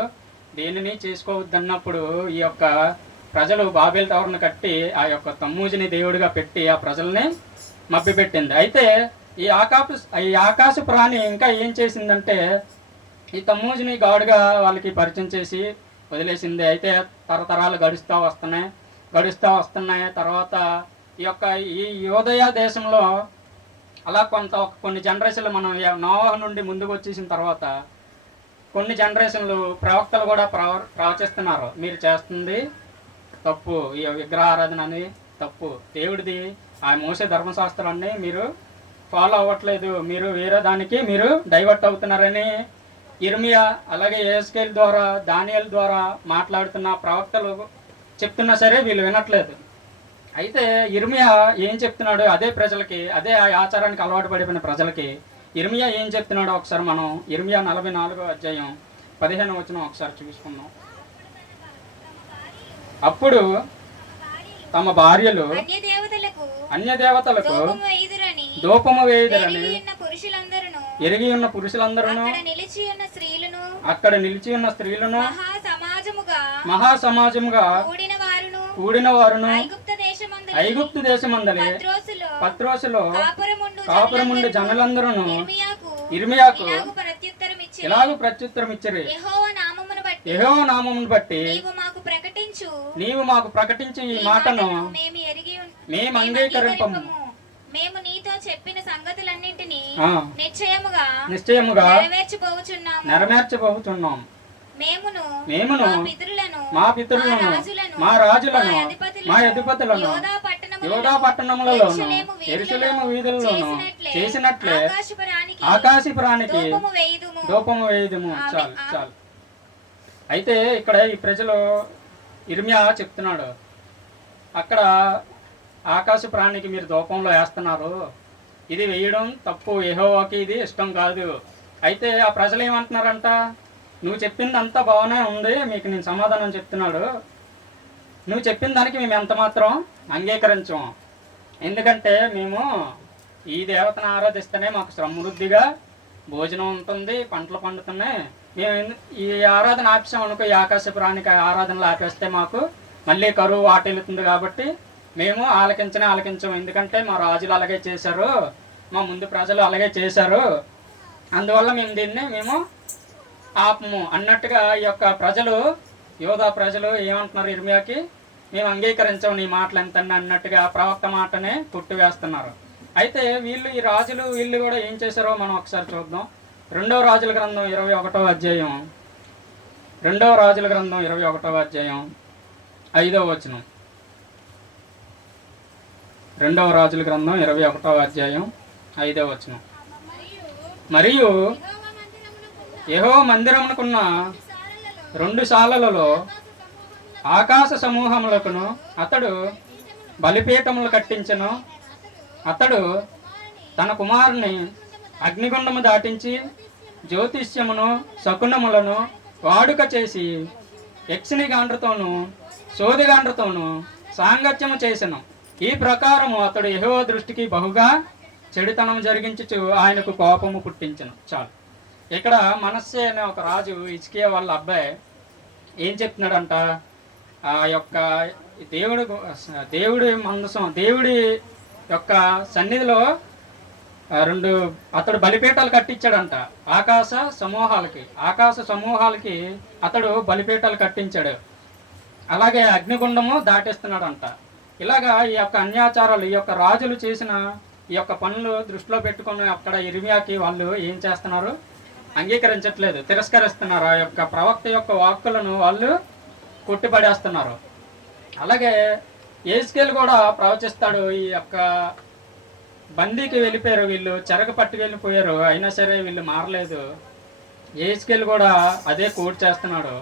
దేనిని చేసుకోవద్దన్నప్పుడు ఈ యొక్క ప్రజలు బాబేల్ టవర్ను కట్టి ఆ యొక్క తమ్మూజుని దేవుడిగా పెట్టి ఆ ప్రజల్ని మభ్యపెట్టింది. అయితే ఈ ఆకాశ ప్రాణి ఇంకా ఏం చేసిందంటే ఈ తమ్మూజుని గాడుగా వాళ్ళకి పరిచయం చేసి వదిలేసింది. అయితే తరతరాలు గడుస్తూ వస్తున్నాయి. తర్వాత ఈ యోదయ దేశంలో అలా కొన్ని జనరేషన్లు మనం నోవహు నుండి ముందుకు వచ్చేసిన తర్వాత కొన్ని జనరేషన్లు ప్రవక్తలు కూడా ప్రవచిస్తున్నారు, మీరు చేస్తుంది తప్పు, ఈ విగ్రహారాధన అని తప్పు, దేవుడిది ఆ మోసే ధర్మశాస్త్రాన్ని మీరు ఫాలో అవ్వట్లేదు, మీరు వేరే దానికి మీరు డైవర్ట్ అవుతున్నారని ఇర్మియా అలాగే యెహెజ్కేలు ద్వారా దానియేలు ద్వారా మాట్లాడుతున్న ప్రవక్తలు చెప్తున్నా సరే వీళ్ళు వినట్లేదు. అయితే ఇర్మియా ఏం చెప్తున్నాడు, అదే ప్రజలకి, అదే ఆ ఆచారానికి అలవాటు పడిపోయిన ప్రజలకి ఇర్మియా ఏం చెప్తున్నాడో ఒకసారి మనం ఇర్మియా 44వ అధ్యాయం 15వ వచనం ఒకసారి చూసుకుందాం. అప్పుడు తమ భార్యలు అన్య దేవతలకు ధూపము వేయుదురని ఎరిగి ఉన్న పురుషులందరూ అక్కడ నిలిచి ఉన్న స్త్రీలను మహాసమాజముగా కూడిన వారును ఐగుప్తు దేశమందలి పత్రోసులో కాపురముండు జనులందరూ ఇర్మియాకు ఇలాగ ప్రత్యుత్తరం ఇచ్చిరి, యెహోవా నామమును బట్టి నీవు మాకు ప్రకటించి ఈ మాటను మేము అంగీకరింపము, మేము నీతో చెప్పిన సంగతులన్నింటినీ నిశ్చయముగా నెరవేర్చబోచున్నాం. మేమును మా పితరులను మా రాజులను మా అధిపతులను యోధా పట్టణములలోను యెరూషలేము వీధులలోను చేసినట్లే ఆకాశపురానికి ధూపము వేయుదుము. చాలు. అయితే ఇక్కడ ఈ ప్రజలు ఇర్మియా చెప్తున్నాడు, అక్కడ ఆకాశ ప్రాణికి మీరు ధూపంలో వేస్తున్నారు, ఇది వేయడం తప్పు, యెహోవాకి ఇది ఇష్టం కాదు. అయితే ఆ ప్రజలు ఏమంటున్నారంట, నువ్వు చెప్పింది అంతా బాగానే ఉంది, మీకు నేను సమాధానం చెప్తున్నాడు, నువ్వు చెప్పిన దానికి మేము ఎంత మాత్రం అంగీకరించము. ఎందుకంటే మేము ఈ దేవతను ఆరాధిస్తేనే మాకు సమృద్ధిగా భోజనం ఉంటుంది, పంటలు పండుతున్నాయి. మేము ఈ ఆరాధన ఆపేసాం అనుకో, ఈ ఆకాశ ప్రాణిక ఆరాధనలు ఆపేస్తే మాకు మళ్ళీ కరువు వాటిల్లుతుంది. కాబట్టి మేము ఆలకించము. ఎందుకంటే మా రాజులు అలాగే చేశారు, మా ముందు ప్రజలు అలాగే చేశారు, అందువల్ల మేము ఆపము అన్నట్టుగా ఈ యొక్క ప్రజలు, యోధా ప్రజలు ఏమంటున్నారు ఇర్మియాకి, మేము అంగీకరించము నీ మాటలు ఎంతని అన్నట్టుగా ప్రవక్త మాటనే కొట్టివేస్తున్నారు. అయితే ఈ రాజులు వీళ్ళు కూడా ఏం చేశారో మనం ఒకసారి చూద్దాం. 2వ రాజుల గ్రంథం 21వ అధ్యాయం, 2వ రాజుల గ్రంథం 21వ అధ్యాయం 5వ వచనం. 2వ రాజుల గ్రంథం 21వ అధ్యాయం 5వ వచనం. మరియు యెహోవా మందిరమునకున్న 2 శాలలలో ఆకాశ సమూహములకును అతడు బలిపీఠములు కట్టించెను. అతడు తన కుమారుని అగ్నిగుండము దాటించి జ్యోతిష్యమును శకునములను వాడుక చేసి యక్షినిగాండ్రతోనూ సోదిగాండ్రతోనూ సాంగత్యము చేసెను. ఈ ప్రకారము అతడు యెహోవా దృష్టికి బహుగా చెడుతనం జరిగించుచు ఆయనకు కోపము పుట్టించెను. చాలు. ఇక్కడ మనస్సే అనే ఒక రాజు, హిజ్కియా వాళ్ళ అబ్బాయి ఏం చెప్తున్నాడంట, ఆ యొక్క దేవుడి మందసం, దేవుడి యొక్క సన్నిధిలో అతడు బలిపీఠాలు కట్టించాడంట. ఆకాశ సమూహాలకి అతడు బలిపీఠాలు కట్టించాడు. అలాగే అగ్నిగుండము దాటేస్తున్నాడంట. ఇలాగా ఈ యొక్క అన్యాచారాలు, ఈ యొక్క రాజులు చేసిన ఈ యొక్క పనులు దృష్టిలో పెట్టుకుని అక్కడ ఇర్మియాకి వాళ్ళు ఏం చేస్తున్నారు, అంగీకరించట్లేదు, తిరస్కరిస్తున్నారు. ఆ యొక్క ప్రవక్త యొక్క వాక్కులను వాళ్ళు కొట్టిపడేస్తున్నారు. అలాగే యెహెజ్కేలు కూడా ప్రవచిస్తాడు. ఈ యొక్క బందీకి వెళ్ళిపోయారు వీళ్ళు, చెరగ పట్టి వెళ్ళిపోయారు, అయినా సరే వీళ్ళు మారలేదు. యెహెజ్కేలు కూడా అదే కోట్ చేస్తున్నాడు.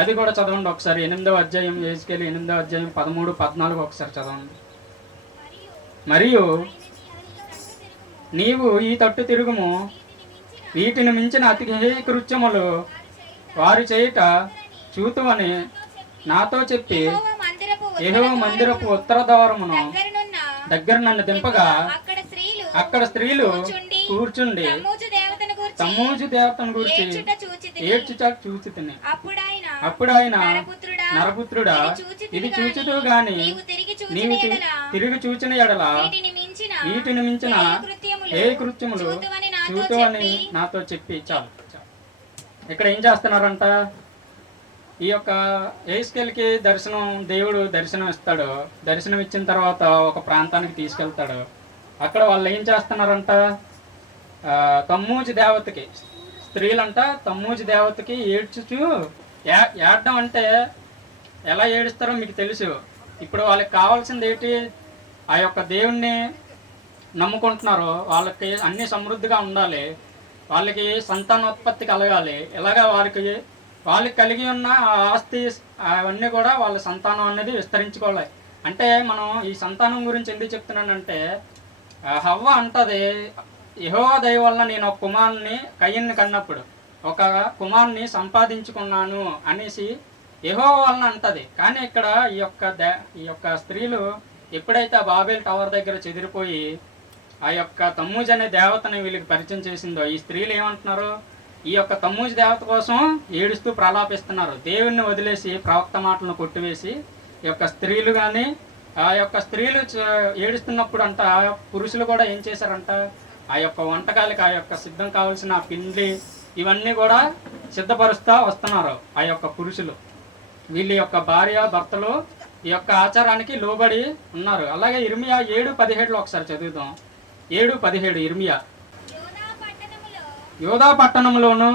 అది కూడా చదవండి ఒకసారి. 8వ అధ్యాయం, యెహెజ్కేలు 8వ అధ్యాయం 13, 14 ఒకసారి చదవండి. మరియు నీవు ఈ తట్టు తిరుగుము, వీటిని మించిన అతి కృత్యములు వారి చేయుట చూతువని నాతో చెప్పి యెహోవా మందిరపు ఉత్తర ద్వారమును దగ్గర నన్ను దింపగా అక్కడ స్త్రీలు కూర్చుండి తమ్మూజు దేవతను గురించి ఏడ్చుట చూచితిని. అప్పుడు ఆయన నరపుత్రుడా, ఇది చూచుతూ గాని నీవు తిరిగి చూచిన ఎడల వీటిని మించిన ఏ కృత్యములు చూతువని నాతో చెప్పి. చాలు. ఇక్కడ ఏం చేస్తున్నారంట, ఈ యొక్క యెహెజ్కేలుకి దేవుడు దర్శనం ఇస్తాడు. దర్శనం ఇచ్చిన తర్వాత ఒక ప్రాంతానికి తీసుకెళ్తాడు. అక్కడ వాళ్ళు ఏం చేస్తున్నారంట, తమ్మూజు దేవతకి, స్త్రీలంట తమ్మూజు దేవతకి ఏడ్చుచు, ఏడడం అంటే ఎలా ఏడుస్తారో మీకు తెలుసు. ఇప్పుడు వాళ్ళకి కావాల్సింది ఏంటి, ఆ యొక్క దేవుణ్ణి నమ్ముకుంటున్నారు, వాళ్ళకి అన్ని సమృద్ధిగా ఉండాలి, వాళ్ళకి సంతానోత్పత్తి కలగాలి. ఇలాగా వాళ్ళకి కలిగి ఉన్న ఆస్తి అవన్నీ కూడా వాళ్ళ సంతానం అనేది విస్తరించుకోవాలి. అంటే మనం ఈ సంతానం గురించి ఎందుకు చెప్తున్నానంటే, హవ్వ అంటది, యెహోవా దయ వల్ల నేను ఒక కుమారుని కయ్యన్ని కన్నప్పుడు ఒక కుమారుని సంపాదించుకున్నాను అనేసి యెహోవా వలన అంటది. కానీ ఇక్కడ ఈ యొక్క స్త్రీలు ఎప్పుడైతే ఆ బాబేల్ టవర్ దగ్గర చెదిరిపోయి ఆ యొక్క తమ్మూజు అనే దేవతని వీళ్ళకి పరిచయం చేసిందో, ఈ స్త్రీలు ఏమంటున్నారు, ఈ యొక్క తమ్మూజు దేవత కోసం ఏడుస్తూ ప్రలాపిస్తున్నారు. దేవుణ్ణి వదిలేసి ప్రవక్త మాటలను కొట్టివేసి ఈ యొక్క స్త్రీలు కానీ, ఆ యొక్క స్త్రీలు ఏడుస్తున్నప్పుడు అంట పురుషులు కూడా ఏం చేశారంట, ఆ యొక్క వంటకాలకి ఆ యొక్క సిద్ధం కావాల్సిన పిండి ఇవన్నీ కూడా సిద్ధపరుస్తూ వస్తున్నారు ఆ యొక్క పురుషులు. వీళ్ళ యొక్క భార్య భర్తలు ఈ యొక్క ఆచారానికి లోబడి ఉన్నారు. అలాగే ఇర్మియా 7:17 ఒకసారి చదువుదాం. 7:17 ఇర్మియా. యోధా పట్టణంలోను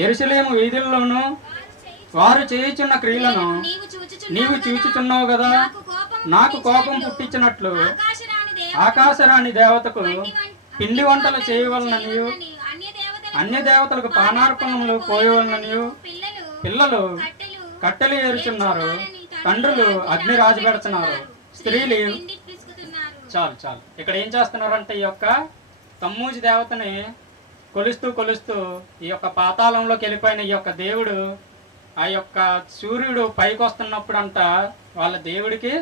యెరూషలేము వీధుల్లోనూ వారు చేయుచున్న క్రియలను నీవు చూచుచున్నావు కదా, నాకు కోపం పుట్టించినట్లు ఆకాశరాణి దేవతకు పిండి వంటలు చేయవలననియు అన్య దేవతలకు పానార్పణములు పోయవలననియు పిల్లలు కట్టెలు ఏరుచున్నారు, తండ్రులు అగ్ని రాజుపెడుతున్నారు, స్త్రీలు. చాలు. ఇక్కడ ఏం చేస్తున్నారంటే ఈ యొక్క తమ్మూజు దేవతని కొలుస్తూ ఈ యొక్క పాతాళంలోకి వెళ్ళిపోయిన ఈ యొక్క దేవుడు ఆ యొక్క సూర్యుడు పైకి వస్తున్నప్పుడు అంట వాళ్ళ దేవుడికి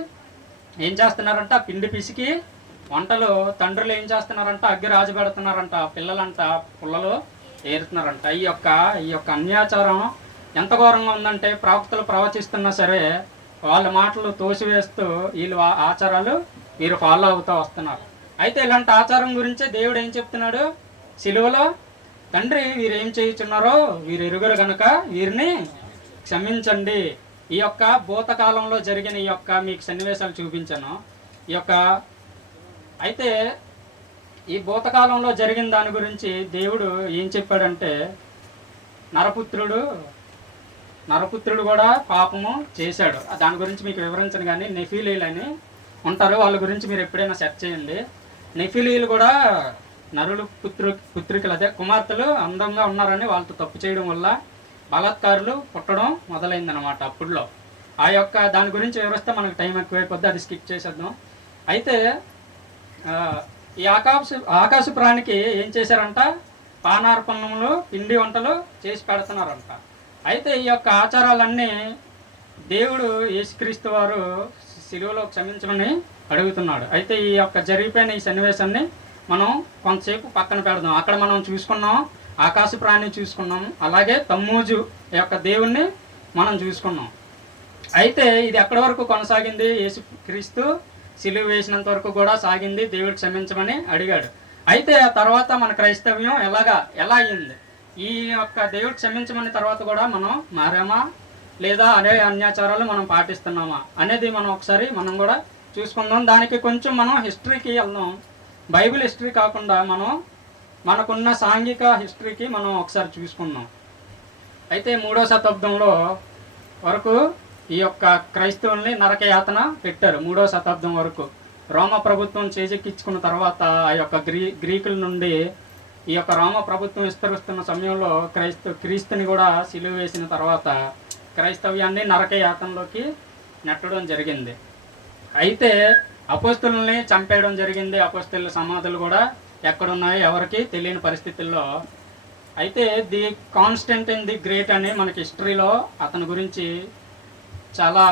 ఏం చేస్తున్నారంట, పిండి పిసికి వంటలు తండ్రులు ఏం చేస్తున్నారంట, అగ్గి రాజు పెడుతున్నారంట, పిల్లలంట పుల్లలు ఏరుతున్నారంట. ఈ యొక్క అన్యాచారం ఎంత ఘోరంగా ఉందంటే ప్రవక్తలు ప్రవచిస్తున్నా సరే వాళ్ళ మాటలు తోసివేస్తూ వీళ్ళు ఆచారాలు వీరు ఫాలో అవుతూ వస్తున్నారు. అయితే ఇలాంటి ఆచారం గురించే దేవుడు ఏం చెప్తున్నాడు సిలువలో, తండ్రి వీరు ఏం చేయుచున్నారో వీరు ఎరుగురు గనుక వీరిని క్షమించండి. ఈ యొక్క భూతకాలంలో జరిగిన ఈ యొక్క మీకు సన్నివేశాలు చూపించాను. అయితే ఈ భూతకాలంలో జరిగిన దాని గురించి దేవుడు ఏం చెప్పాడంటే, నరపుత్రుడు కూడా పాపము చేశాడు. దాని గురించి మీకు వివరించను, కానీ నెఫీలీలు అని ఉంటారు, వాళ్ళ గురించి మీరు ఎప్పుడైనా సెర్చ్ చేయండి. నెఫీలీలు కూడా నరులు పుత్రికలు, అదే కుమార్తెలు అందంగా ఉన్నారని వాళ్ళతో తప్పు చేయడం వల్ల బలాత్కారులు పుట్టడం మొదలైందనమాట అప్పుడులో. దాని గురించి వివరిస్తే మనకు టైం ఎక్కువైపోద్ది, అది స్కిప్ చేసేద్దాం. అయితే ఈ ఆకాశ ప్రాణికి ఏం చేశారంట, పానార్పణములు పిండి వంటలు చేసి పెడుతున్నారంట. అయితే ఈ యొక్క ఆచారాలన్నీ దేవుడు యేసుక్రీస్తు వారు సిలువలో క్షమించమని అడుగుతున్నాడు. అయితే ఈ యొక్క జరిగిపోయిన ఈ సన్నివేశాన్ని మనం కొంతసేపు పక్కన పెడదాం. అక్కడ మనం చూసుకున్నాం ఆకాశ ప్రాణి చూసుకున్నాం, అలాగే తమ్మూజు యొక్క దేవుణ్ణి మనం చూసుకున్నాం. అయితే ఇది ఎక్కడి వరకు కొనసాగింది, యేసుక్రీస్తు సిలువ వేసినంత వరకు కూడా సాగింది, దేవుడు క్షమించమని అడిగాడు. అయితే ఆ తర్వాత మన క్రైస్తవ్యం ఎలా అయ్యింది, ఈ యొక్క దేవుడు క్షమించమని తర్వాత కూడా మనం మారామా లేదా అనే అన్యాచారాలు మనం పాటిస్తున్నామా అనేది మనం ఒకసారి మనం కూడా చూసుకుందాం. దానికి కొంచెం మనం హిస్టరీకి వెళ్దాం. బైబిల్ హిస్టరీ కాకుండా మనకున్న సాంఘిక హిస్టరీకి మనం ఒకసారి చూసుకుందాం. అయితే 3వ శతాబ్దంలో వరకు ఈ యొక్క క్రైస్తవుల్ని నరకయాతన పెట్టారు. 3వ శతాబ్దం వరకు రోమ ప్రభుత్వం చేజెక్కించుకున్న తర్వాత ఆ యొక్క గ్రీకుల నుండి ఈ యొక్క రోమ ప్రభుత్వం విస్తరిస్తున్న సమయంలో క్రీస్తుని కూడా సిలువ వేసిన తర్వాత క్రైస్తవ్యాన్ని నరకయాతనలోకి నెట్టడం జరిగింది. అయితే అపోస్తుల్ని చంపేయడం జరిగింది. అపోస్తుల సమాధులు కూడా ఎక్కడున్నాయో ఎవరికి తెలియని పరిస్థితుల్లో. అయితే ది కాన్స్టంటైన్ ది గ్రేట్ అని మనకి హిస్టరీలో అతని గురించి చాలా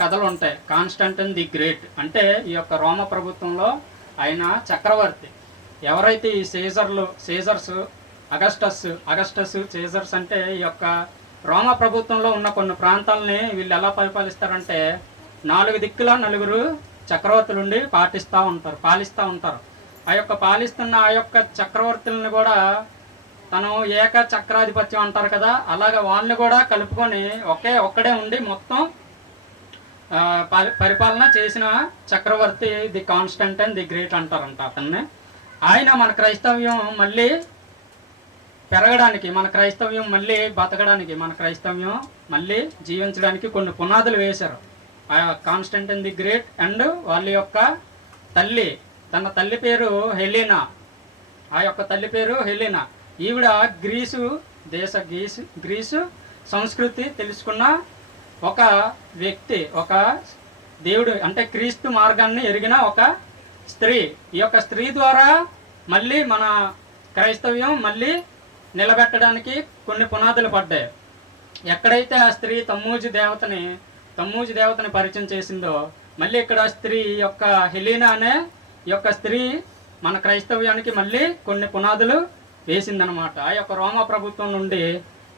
కథలు ఉంటాయి. కాన్స్టంటైన్ ది గ్రేట్ అంటే ఈ యొక్క రోమ ప్రభుత్వంలో ఆయన చక్రవర్తి. ఎవరైతే ఈ సీజర్స్ అగస్టస్ సీజర్స్ అంటే ఈ యొక్క రోమ ప్రభుత్వంలో ఉన్న కొన్ని ప్రాంతాలని వీళ్ళు ఎలా పరిపాలిస్తారంటే 4 దిక్కుల 4 చక్రవర్తులుండి పాలిస్తూ ఉంటారు. ఆ యొక్క పాలిస్తున్న ఆ యొక్క చక్రవర్తులను కూడా తను ఏక చక్రాధిపత్యం అంటారు కదా, అలాగ వాళ్ళని కూడా కలుపుకొని ఒక్కడే ఉండి మొత్తం పరిపాలన చేసిన చక్రవర్తి ది కాన్స్టంటైన్ ది గ్రేట్ అంటారంట అతన్ని. ఆయన మన క్రైస్తవ్యం మళ్ళీ పెరగడానికి, మన క్రైస్తవ్యం మళ్ళీ బతకడానికి, మన క్రైస్తవ్యం మళ్ళీ జీవించడానికి కొన్ని పునాదులు వేశారు ఆ కాన్స్టంటైన్ ది గ్రేట్. అండ్ వాళ్ళ యొక్క తన తల్లి పేరు హెలీనా. ఆ యొక్క తల్లి పేరు హెలీనా. ఈవిడ గ్రీసు సంస్కృతి తెలుసుకున్న ఒక వ్యక్తి, ఒక దేవుడు అంటే క్రీస్తు మార్గాన్ని ఎరిగిన ఒక స్త్రీ. ఈ యొక్క స్త్రీ ద్వారా మళ్ళీ మన క్రైస్తవ్యం మళ్ళీ నిలబెట్టడానికి కొన్ని పునాదులు పడ్డాయి. ఎక్కడైతే ఆ స్త్రీ తమ్మూజు దేవతని పరిచయం చేసిందో మళ్ళీ ఇక్కడ స్త్రీ యొక్క హెలీనా అనే ఈ యొక్క స్త్రీ మన క్రైస్తవ్యానికి మళ్ళీ కొన్ని పునాదులు వేసిందనమాట. ఆ యొక్క రోమ ప్రభుత్వం నుండి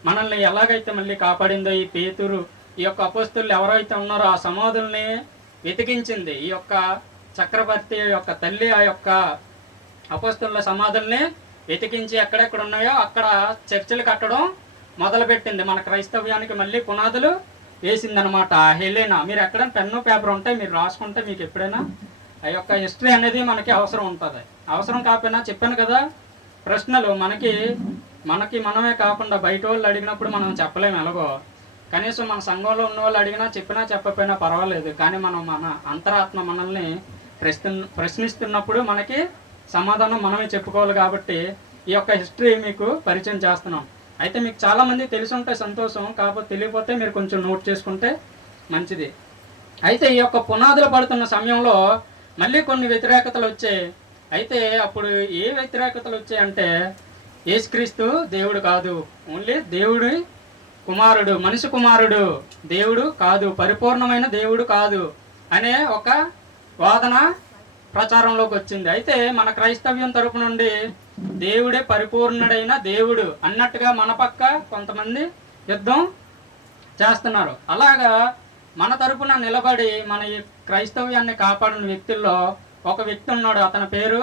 మనల్ని ఎలాగైతే మళ్ళీ కాపాడిందో ఈ పేతురు, ఈ యొక్క అపోస్తులు ఎవరైతే ఉన్నారో ఆ సమాధుల్ని వెతికించింది ఈ యొక్క చక్రవర్తి యొక్క తల్లి. ఆ యొక్క అపోస్తుల సమాధుల్ని వెతికించి ఎక్కడెక్కడ ఉన్నాయో అక్కడ చర్చిలు కట్టడం మొదలుపెట్టింది. మన క్రైస్తవ్యానికి మళ్ళీ పునాదులు వేసిందనమాట హెలీనా. మీరు ఎక్కడైనా పెన్ను పేపర్ ఉంటే మీరు రాసుకుంటే మీకు ఎప్పుడైనా ఆ యొక్క హిస్టరీ అనేది మనకి అవసరం ఉంటుంది. అవసరం కాకపోయినా చెప్పాను కదా, ప్రశ్నలు మనకి మనమే కాకుండా బయట వాళ్ళు అడిగినప్పుడు మనం చెప్పలేము ఎలాగో. కనీసం మన సంఘంలో ఉన్న వాళ్ళు అడిగినా చెప్పినా చెప్పకపోయినా పర్వాలేదు, కానీ మన అంతరాత్మ మనల్ని ప్రశ్నిస్తున్నప్పుడు మనకి సమాధానం మనమే చెప్పుకోవాలి. కాబట్టి ఈ యొక్క హిస్టరీ మీకు పరిచయం చేస్తున్నాం. అయితే మీకు చాలామంది తెలిసి ఉంటే సంతోషం, కాకపోతే తెలియకపోతే మీరు కొంచెం నోట్ చేసుకుంటే మంచిది. అయితే ఈ యొక్క పునాదులు పడుతున్న సమయంలో మళ్ళీ కొన్ని వ్యతిరేకతలు వచ్చాయి. అయితే అప్పుడు ఏ వ్యతిరేకతలు వచ్చాయంటే యేసుక్రీస్తు దేవుడు కాదు, ఓన్లీ దేవుడి కుమారుడు, మనిషి కుమారుడు, దేవుడు కాదు, పరిపూర్ణమైన దేవుడు కాదు అనే ఒక వాదన ప్రచారంలోకి వచ్చింది. అయితే మన క్రైస్తవ్యం తరపు నుండి దేవుడే పరిపూర్ణుడైన దేవుడు అన్నట్టుగా మన పక్క కొంతమంది యుద్ధం చేస్తున్నారు. అలాగా మన తరపున నిలబడి మన ఈ క్రైస్తవ్యాన్ని కాపాడిన వ్యక్తుల్లో ఒక వ్యక్తి ఉన్నాడు. అతని పేరు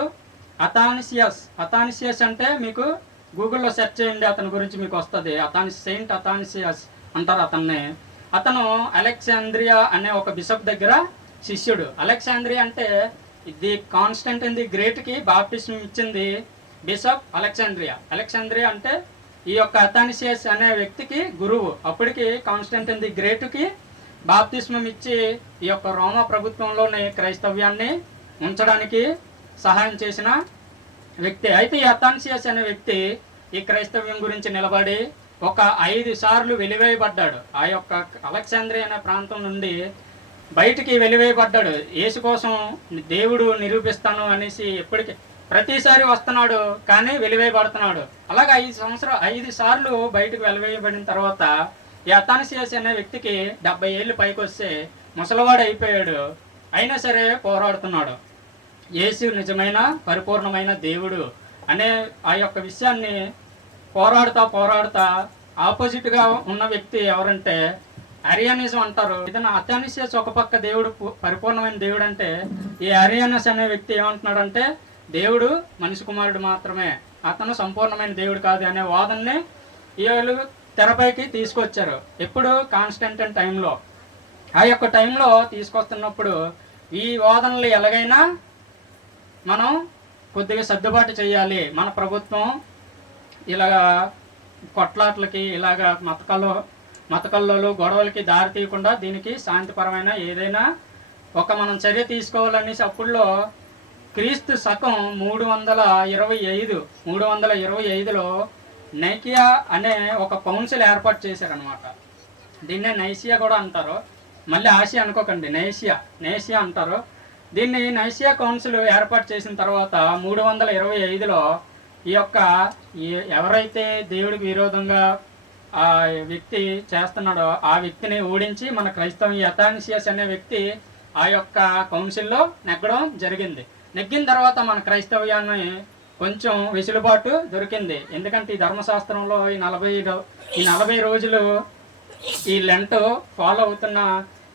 అథానిసియస్. అథానిసియస్ అంటే మీకు గూగుల్లో సెర్చ్ చేయండి, అతని గురించి మీకు వస్తుంది. సెయింట్ అథానిసియస్ అంటారు అతన్ని. అతను అలెగ్జాంద్రియా అనే ఒక బిషప్ దగ్గర శిష్యుడు. అలెగ్జాంద్రియా అంటే ది కాన్స్టంటైన్ ది గ్రేట్కి బాప్టిజం ఇచ్చింది బిషప్ అలెగ్జాంద్రియా. అలెగ్జాంద్రియా అంటే ఈ యొక్క అథానిసియస్ అనే వ్యక్తికి గురువు. అప్పటికి కాన్స్టంటైన్ ది గ్రేట్కి బాప్తిస్మం ఇచ్చి ఈ యొక్క రోమా ప్రభుత్వంలోని క్రైస్తవ్యాన్ని ఉంచడానికి సహాయం చేసిన వ్యక్తి. అయితే ఈ అథానిసియస్ అనే వ్యక్తి ఈ క్రైస్తవ్యం గురించి నిలబడి ఒక 5 సార్లు వెలివేయబడ్డాడు. ఆ యొక్క అలెగ్జాంద్రియా అనే ప్రాంతం నుండి బయటికి వెలివేయబడ్డాడు. యేసు కోసం దేవుడు నిరూపిస్తాను అనేసి ప్రతిసారి వస్తున్నాడు, కానీ వెలివేయబడుతున్నాడు. అలాగే 5 సార్లు బయటకు వెలివేయబడిన తర్వాత ఈ అథానిసియస్ అనే వ్యక్తికి 70 ఏళ్ళు పైకి వస్తే ముసలివాడు అయిపోయాడు. అయినా సరే పోరాడుతున్నాడు. యేసు నిజమైన పరిపూర్ణమైన దేవుడు అనే ఆ యొక్క విషయాన్ని పోరాడుతా ఆపోజిట్గా ఉన్న వ్యక్తి ఎవరంటే అరియానిజం అంటారు. ఏదైనా అథానిసియస్ ఒక పక్క దేవుడు పరిపూర్ణమైన దేవుడు అంటే, ఈ అరియానస్ అనే వ్యక్తి ఏమంటున్నాడంటే దేవుడు మనిషి కుమారుడు మాత్రమే, అతను సంపూర్ణమైన దేవుడు కాదు అనే వాదనని వీళ్ళు తెరపైకి తీసుకొచ్చారు. ఎప్పుడు కాన్స్టంటైన్ టైంలో. ఆ యొక్క టైంలో తీసుకొస్తున్నప్పుడు ఈ వాదనలు ఎలాగైనా మనం కొద్దిగా సర్దుబాటు చేయాలి. మన ప్రభుత్వం ఇలాగా కొట్లాట్లకి ఇలాగా మతకల్లో గొడవలకి దారి తీయకుండా దీనికి శాంతిపరమైన ఏదైనా మనం చర్య తీసుకోవాలనేసి అప్పుడులో క్రీస్తు శకం 325లో నైకియా అనే ఒక కౌన్సిల్ ఏర్పాటు చేశారనమాట. దీన్నే నైసియా కూడా అంటారు. మళ్ళీ ఆసియా అనుకోకండి, నైసియా అంటారు. దీన్ని నైసియా కౌన్సిల్ ఏర్పాటు చేసిన తర్వాత 325లో ఈ యొక్క ఎవరైతే దేవుడికి విరోధంగా ఆ వ్యక్తి చేస్తున్నాడో ఆ వ్యక్తిని ఓడించి మన క్రైస్తవం అథానిసియస్ అనే వ్యక్తి ఆ యొక్క కౌన్సిల్లో నెగ్గడం జరిగింది. నెగ్గిన తర్వాత మన క్రైస్తవ్యాన్ని కొంచెం వెసులుబాటు దొరికింది. ఎందుకంటే ఈ ధర్మశాస్త్రంలో ఈ 40 రోజులు ఈ లెంట్ ఫాలో అవుతున్న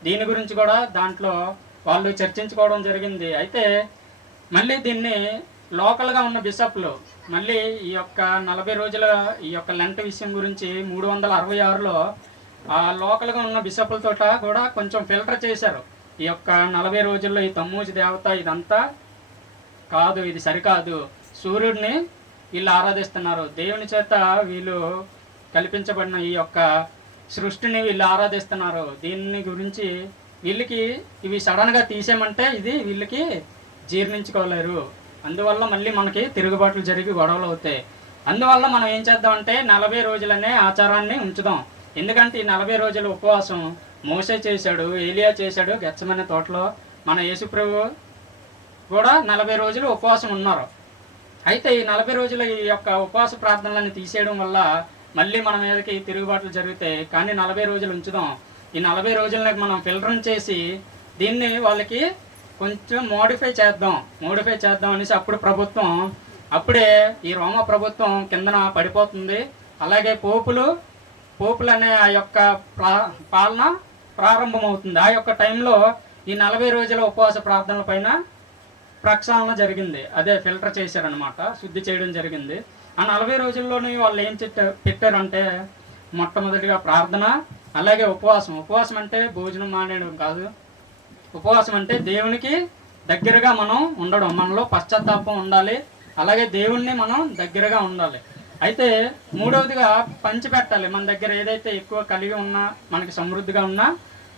దీని గురించి కూడా దాంట్లో వాళ్ళు చర్చించుకోవడం జరిగింది. అయితే మళ్ళీ దీన్ని లోకల్గా ఉన్న బిషప్లు మళ్ళీ ఈ యొక్క 40 రోజుల ఈ యొక్క లెంట్ విషయం గురించి 366లో ఆ లోకల్గా ఉన్న బిషప్లతో కూడా కొంచెం ఫిల్టర్ చేశారు. ఈ యొక్క 40 రోజుల్లో ఈ తమ్మూజి దేవత ఇదంతా కాదు, ఇది సరికాదు, సూర్యుడిని వీళ్ళు ఆరాధిస్తున్నారు, దేవుని చేత వీళ్ళు కల్పించబడిన ఈ యొక్క సృష్టిని వీళ్ళు ఆరాధిస్తున్నారు, దీని గురించి వీళ్ళకి ఇవి సడన్గా తీసేయమంటే ఇది వీళ్ళకి జీర్ణించుకోలేరు. అందువల్ల మళ్ళీ మనకి తిరుగుబాట్లు జరిగి గొడవలు అవుతాయి. అందువల్ల మనం ఏం చేద్దామంటే 40 రోజులనే ఆచారాన్ని ఉంచుదాం. ఎందుకంటే ఈ 40 రోజుల ఉపవాసం మోసే చేశాడు, ఏలియా చేశాడు గెత్సెమనే తోటలో. మన యేసుప్రభు కూడా 40 రోజులు ఉపవాసం ఉన్నారు. అయితే ఈ 40 రోజుల ఈ యొక్క ఉపవాస ప్రార్థనలను తీసేయడం వల్ల మళ్ళీ మన మీదకి తిరుగుబాట్లు జరుగుతాయి. కానీ 40 రోజులు ఉంచుదాం. ఈ 40 రోజులకి మనం ఫిల్టర్ చేసి దీన్ని వాళ్ళకి కొంచెం మోడిఫై చేద్దాం అనేసి అప్పుడు ప్రభుత్వం అప్పుడే ఈ రోమా ప్రభుత్వం కిందన పడిపోతుంది. అలాగే పోపులు అనే ఆ యొక్క పాలన ప్రారంభమవుతుంది. ఆ యొక్క టైంలో ఈ 40 రోజుల ఉపవాస ప్రార్థనల పైన ప్రక్షాళన జరిగింది. అదే ఫిల్టర్ చేశారనమాట, శుద్ధి చేయడం జరిగింది. ఆ 40 రోజుల్లోనే వాళ్ళు ఏం పెట్టారంటే మొట్టమొదటిగా ప్రార్థన, అలాగే ఉపవాసం అంటే భోజనం మానేయడం కాదు. ఉపవాసం అంటే దేవునికి దగ్గరగా మనం ఉండడం, మనలో పశ్చాత్తాపం ఉండాలి, అలాగే దేవుణ్ణి మనం దగ్గరగా ఉండాలి. అయితే మూడవదిగా పంచిపెట్టాలి. మన దగ్గర ఏదైతే ఎక్కువ కలిగి ఉన్నా, మనకి సమృద్ధిగా ఉన్నా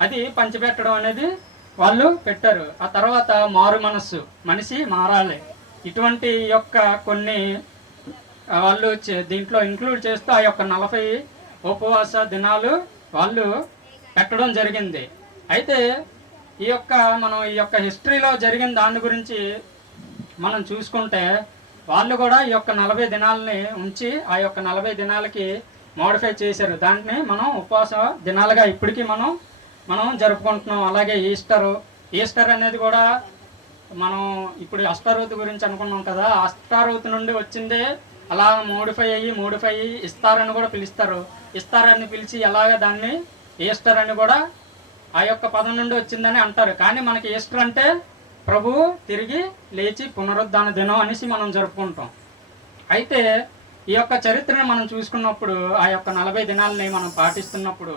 అది పంచిపెట్టడం అనేది వాళ్ళు పెట్టారు. ఆ తర్వాత మారు మనస్సు, మనిషి మారాలి. ఇటువంటి యొక్క కొన్ని వాళ్ళు దీంట్లో ఇంక్లూడ్ చేస్తూ ఆ యొక్క 40 ఉపవాస దినాలు వాళ్ళు పెట్టడం జరిగింది. అయితే ఈ యొక్క హిస్టరీలో జరిగిన దాని గురించి మనం చూసుకుంటే వాళ్ళు కూడా ఈ యొక్క 40 దినాలని ఉంచి ఆ యొక్క 40 దినాలకి మోడిఫై చేశారు. దాంట్ని మనం ఉపవాస దినాలుగా ఇప్పటికీ మనం జరుపుకుంటున్నాం. అలాగే ఈస్టర్ అనేది కూడా మనం ఇప్పుడు అష్టారోతు గురించి అనుకున్నాం కదా, అష్టారోతు నుండి వచ్చిందే అలా మోడిఫై అయ్యి ఇస్తారని కూడా పిలుస్తారు. ఇస్తారని పిలిచి ఎలాగ దాన్ని ఈస్టర్ అని కూడా ఆ యొక్క పదం నుండి వచ్చిందని అంటారు. కానీ మనకి ఈస్టర్ అంటే ప్రభువు తిరిగి లేచి పునరుద్ధాన దినం అనేసి మనం జరుపుకుంటాం. అయితే ఈ యొక్క చరిత్రను మనం చూసుకున్నప్పుడు ఆ యొక్క 40 దినాలని మనం పాటిస్తున్నప్పుడు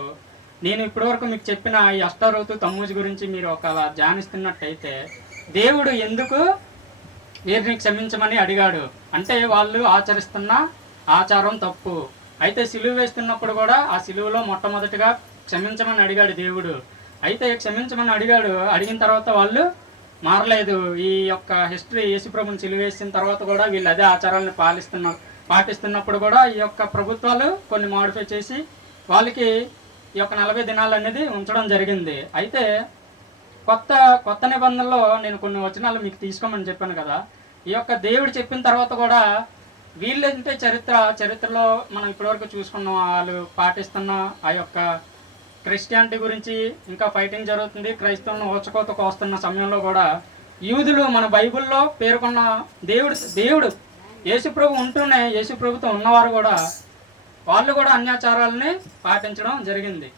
నేను ఇప్పటివరకు మీకు చెప్పిన ఈ అష్టారోతు తమ్మూజు గురించి మీరు ఒకలా ధ్యానిస్తున్నట్టయితే దేవుడు ఎందుకు వీరిని క్షమించమని అడిగాడు అంటే వాళ్ళు ఆచరిస్తున్న ఆచారం తప్పు. అయితే సిలువ వేస్తున్నప్పుడు కూడా ఆ సిలువలో మొట్టమొదటిగా క్షమించమని అడిగాడు దేవుడు. అయితే క్షమించమని అడిగిన తర్వాత వాళ్ళు మారలేదు. ఈ యొక్క హిస్టరీ యేసుప్రభుని సిలువ వేసిన తర్వాత కూడా వీళ్ళు అదే ఆచారాలను పాటిస్తున్నప్పుడు కూడా ఈ యొక్క ప్రభుత్వాలు కొన్ని మోడిఫై చేసి వాళ్ళకి ఈ యొక్క 40 దినాలు అనేది ఉంచడం జరిగింది. అయితే కొత్త నిబంధనలో నేను కొన్ని వచనాలు మీకు తీసుకోమని చెప్పాను కదా, ఈ యొక్క దేవుడు చెప్పిన తర్వాత కూడా వీళ్ళంటే చరిత్రలో మనం ఇప్పటివరకు చూసుకున్నాం. వాళ్ళు పాటిస్తున్న ఆ యొక్క క్రిస్టియానిటీ గురించి ఇంకా ఫైటింగ్ జరుగుతుంది. క్రైస్తవులను ఓచకోత కోస్తున్న సమయంలో కూడా యూదులు మన బైబిల్లో పేర్కొన్న దేవుడు యేసుప్రభు ఉంటూనే యేసుప్రభుతో ఉన్నవారు కూడా వాళ్ళు కూడా అన్యాచారాలని పాటించడం జరిగింది.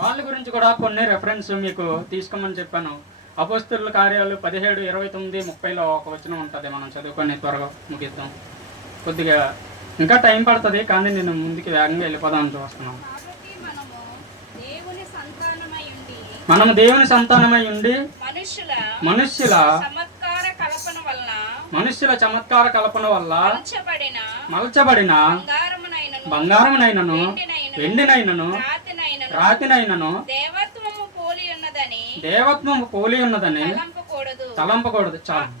వాళ్ళ గురించి కూడా కొన్ని రెఫరెన్స్ మీకు తీసుకోమని చెప్పాను. అపోస్తలుల కార్యాలు 17, 29, 30లో ఒక వచనం ఉంటుంది. మనం చదువుకొని త్వరగా ముగిద్దాం. కొద్దిగా ఇంకా టైం పడుతుంది కానీ నేను ముందుకు వేగంగా వెళ్ళిపోదామని చూస్తున్నాను. మనము దేవుని సంతానమై ఉండి మనుష్యుల చమత్కార కల్పన వల్ల మలచబడిన బంగారమునైనను వెండినైనను రాతినైనను దేవత్వము పోలి ఉన్నదని తలంపకూడదు. చాలు.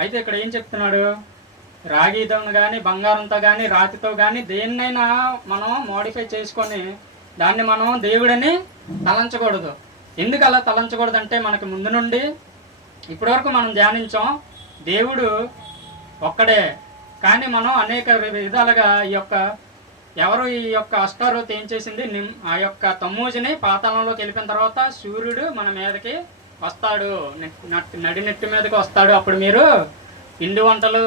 అయితే ఇక్కడ ఏం చెప్తున్నాడు? రాగితో కానీ బంగారంతో కానీ రాతితో కానీ దేన్నైనా మనం మోడిఫై చేసుకొని దాన్ని మనం దేవుడని తలంచకూడదు. ఎందుకు అలా తలంచకూడదు అంటే మనకి ముందు నుండి ఇప్పటివరకు మనం ధ్యానించాం దేవుడు ఒక్కడే. కానీ మనం అనేక విధాలుగా ఈ యొక్క అష్టారోతు ఏం చేసింది, ఆ యొక్క తమ్మూజుని పాతాళంలోకి వెళ్ళిపోయిన తర్వాత సూర్యుడు మన మీదకి వస్తాడు, నడినెట్టు మీదకి వస్తాడు. అప్పుడు మీరు పిండి వంటలు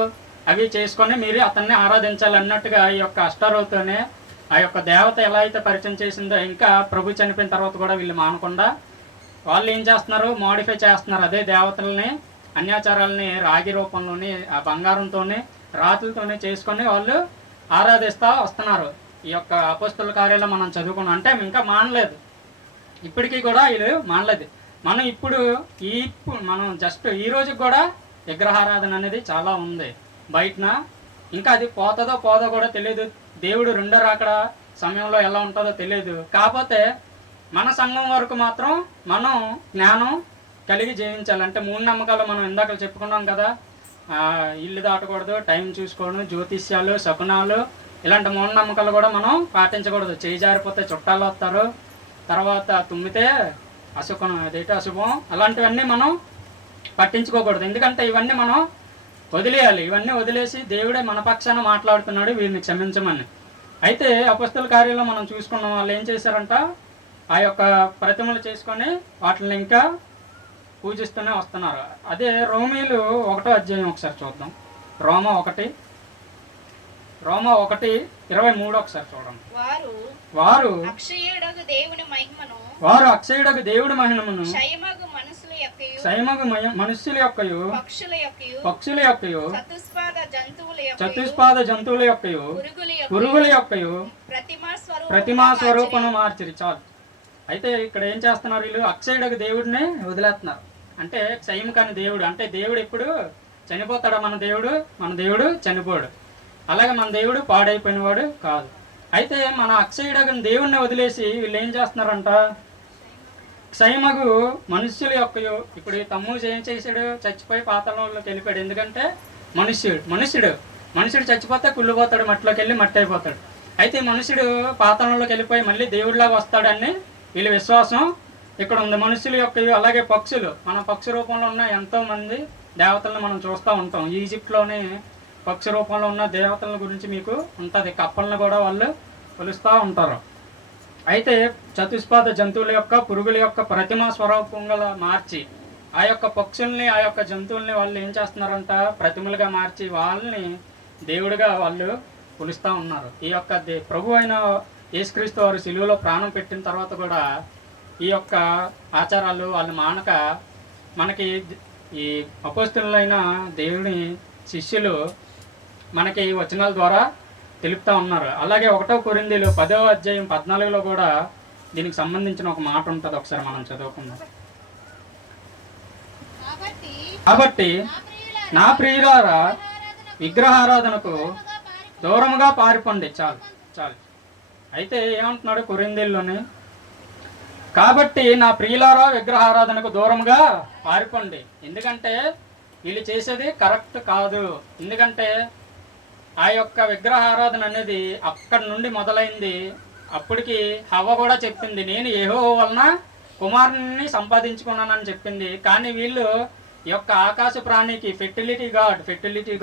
అవి చేసుకొని మీరు అతన్ని ఆరాధించాలి అన్నట్టుగా ఈ యొక్క అష్టారోతునే ఆ యొక్క దేవత ఎలా అయితే పరిచయం చేసిందో ఇంకా ప్రభు చనిపోయిన తర్వాత కూడా వీళ్ళు మానకుండా వాళ్ళు ఏం చేస్తున్నారు, మోడిఫై చేస్తున్నారు. అదే దేవతల్ని అన్యాచారాలని రాగి రూపంలోని ఆ బంగారంతోనే రాతులతోనే చేసుకొని వాళ్ళు ఆరాధిస్తూ వస్తున్నారు. ఈ యొక్క అపోస్తలుల కార్యాల్లో మనం చదువుకున్నాం. అంటే ఇంకా మానలేదు, ఇప్పటికీ కూడా వీళ్ళు మానలేదు. మనం జస్ట్ ఈ రోజుకి కూడా విగ్రహారాధన అనేది చాలా ఉంది బయటన. ఇంకా అది పోతుందో కూడా తెలియదు. దేవుడు రెండో రాకడ సమయంలో ఎలా ఉంటుందో తెలియదు. కాకపోతే మన సంఘం వరకు మాత్రం మనం జ్ఞానం కలిగి జీవించాలి. అంటే మూఢనమ్మకాలు మనం ఇందాక చెప్పుకున్నాం కదా, ఇల్లు దాటకూడదు, టైం చూసుకోవడం, జ్యోతిష్యాలు, శకునాలు, ఇలాంటి మూఢనమ్మకాలు కూడా మనం పాటించకూడదు. చేయి జారిపోతే చుట్టాలు వస్తారు, తర్వాత తుమ్మితే అశుభం, అలాంటివన్నీ మనం పట్టించుకోకూడదు. ఎందుకంటే ఇవన్నీ మనం వదిలేయాలి. ఇవన్నీ వదిలేసి దేవుడే మన పక్షాన మాట్లాడుతున్నాడు వీరిని క్షమించమని. అయితే అపొస్తలుల కార్యాల్లో మనం చూసుకున్న వాళ్ళు ఏం చేశారంట, ఆ యొక్క ప్రతిమలు చేసుకొని వాటిని ఇంకా పూజిస్తూనే వస్తున్నారు. అదే రోమీలు 1వ అధ్యాయం ఒకసారి చూద్దాం. రోమా 1:23 ఒకసారి చూడండి. వారు అక్షయుడగు దేవుని మహిమను క్షయమగు మనుష్యుల యొక్కయు పక్షుల యొక్కయు చతుష్పాద జంతువుల యొక్కయు పురుగుల యొక్కయు ప్రతిమా స్వరూపను మార్చిరి. చాలు. అయితే ఇక్కడ ఏం చేస్తున్నారు వీళ్ళు, అక్షయుడకు దేవుడిని వదిలేస్తున్నారు. అంటే క్షయం కాని దేవుడు, అంటే దేవుడు ఎప్పుడు చనిపోతాడా? మన దేవుడు చనిపోడు. అలాగే మన దేవుడు పాడైపోయినవాడు కాదు. అయితే మన అక్షయుడకు దేవుడిని వదిలేసి వీళ్ళు ఏం చేస్తున్నారంట, క్షయమగు మనుష్యుల యొక్క ఇప్పుడు ఈ తమ్మూజు ఏం చేశాడు, చచ్చిపోయి పాతాళంలోకి వెళ్ళిపోయాడు. ఎందుకంటే మనుషుడు చచ్చిపోతే కుళ్ళిపోతాడు, మట్టిలోకి వెళ్ళి మట్టి అయిపోతాడు. అయితే మనుషుడు పాతాళంలోకి వెళ్ళిపోయి మళ్ళీ దేవుడిలాగా వస్తాడని వీళ్ళ విశ్వాసం ఇక్కడ ఉంది. మనుషుల యొక్క అలాగే పక్షులు, మన పక్షి రూపంలో ఉన్న ఎంతో మంది దేవతలను మనం చూస్తూ ఉంటాం. ఈజిప్ట్లోని పక్షి రూపంలో ఉన్న దేవతల గురించి మీకు ఉంటుంది. కప్పలను కూడా వాళ్ళు కొలుస్తూ ఉంటారు. అయితే చతుష్పాద జంతువుల యొక్క పురుగుల యొక్క ప్రతిమా స్వరూపంగా మార్చి ఆ యొక్క పక్షుల్ని ఆ యొక్క జంతువుల్ని వాళ్ళు ఏం చేస్తున్నారంట, ప్రతిమలుగా మార్చి వాళ్ళని దేవుడిగా వాళ్ళు కొలుస్తూ ఉన్నారు. ఈ యొక్క ప్రభు అయిన యేసుక్రీస్తు వారు సిలువలో ప్రాణం పెట్టిన తర్వాత కూడా ఈ యొక్క ఆచారాలు వాళ్ళు మానక మనకి ఈ అపోస్తులైన దేవుని శిష్యులు మనకి ఈ వచనాల ద్వారా తెలుపుతూ ఉన్నారు. అలాగే 1 కొరింథీలు 10వ అధ్యాయం 14లో కూడా దీనికి సంబంధించిన ఒక మాట ఉంటుంది, ఒకసారి మనం చదువుకుందాం. కాబట్టి నా ప్రియులారా విగ్రహారాధనకు దూరముగా పారిపోండి. చాలు చాలు. అయితే ఏమంటున్నాడు కొరింథీల్లోని, కాబట్టి నా ప్రియులారా విగ్రహారాధనకు దూరముగా పారిపోండి. ఎందుకంటే వీళ్ళు చేసేది కరెక్ట్ కాదు. ఎందుకంటే ఆ యొక్క విగ్రహారాధన అనేది అక్కడి నుండి మొదలైంది. అప్పటికి హవ్వ కూడా చెప్పింది, నేను యెహోవా వలన కుమారుని సంపాదించుకున్నానని చెప్పింది. కానీ వీళ్ళు ఈ యొక్క ఆకాశ ప్రాణికి ఫెర్టిలిటీ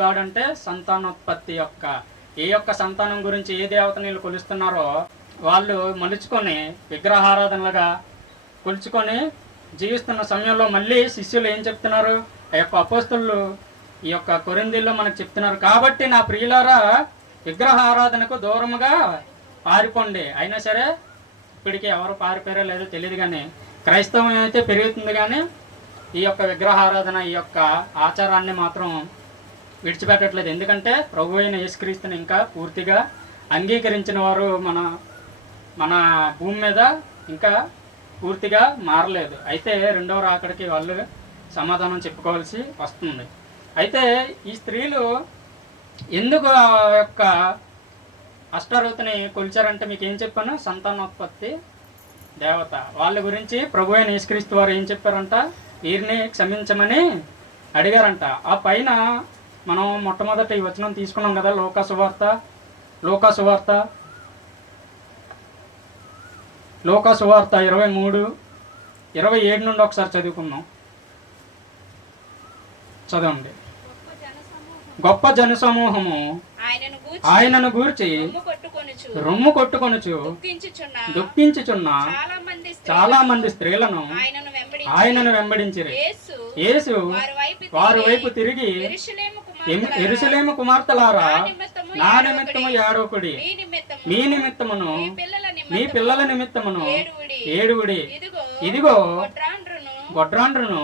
గాడ్ అంటే సంతానోత్పత్తి యొక్క ఏ యొక్క సంతానం గురించి ఏ దేవతని వీళ్ళు కొలుస్తున్నారో వాళ్ళు మలుచుకొని విగ్రహారాధనలుగా కొలుచుకొని జీవిస్తున్న సమయంలో మళ్ళీ శిష్యులు ఏం చెప్తున్నారు, ఆ యొక్క అపోస్తలులు ఈ యొక్క కొరింథీల్లో మనకు చెప్తున్నారు, కాబట్టి నా ప్రియులారా విగ్రహారాధనకు దూరముగా పారిపోండి. అయినా సరే ఇప్పటికీ ఎవరు పారిపోయారో లేదో తెలియదు, కానీ క్రైస్తవం అయితే పెరుగుతుంది, కానీ ఈ యొక్క విగ్రహారాధన ఈ యొక్క ఆచారాన్ని మాత్రం విడిచిపెట్టట్లేదు. ఎందుకంటే ప్రభు అయిన యేసుక్రీస్తుని ఇంకా పూర్తిగా అంగీకరించిన వారు మన భూమి మీద ఇంకా పూర్తిగా మారలేదు. అయితే రెండవ రాకడికి వాళ్ళు సమాధానం చెప్పుకోవాల్సి వస్తుంది. అయితే ఈ స్త్రీలు ఎందుకు ఆ యొక్క అష్టారోతిని కొలిచారంటే మీకు ఏం చెప్పాను, సంతానోత్పత్తి దేవత. వాళ్ళ గురించి ప్రభు అయిన యేసుక్రీస్తు వారు ఏం చెప్పారంట, వీరిని క్షమించమని అడిగారంట. ఆ పైన మనం మొట్టమొదట ఈ వచనం తీసుకున్నాం కదా, లోకా సువార్త 23:27 నుండి ఒకసారి చదువుకుందాం. చదవండి. గొప్ప జనసమూహము ఆయనను గూర్చి రొమ్ము కొట్టుకొనుచు దుఃఖించుచున్న చాలా మంది స్త్రీలను ఆయనను వెంబడించిరి. యేసు వారి వైపు తిరిగి, యెరూషలేము కుమార్తెలారా, నా నిమిత్తము ఏడవకుడి, మీ నిమిత్తమును మీ పిల్లల నిమిత్తమును ఏడువుడి. ఇదిగో గొడ్రాండ్రును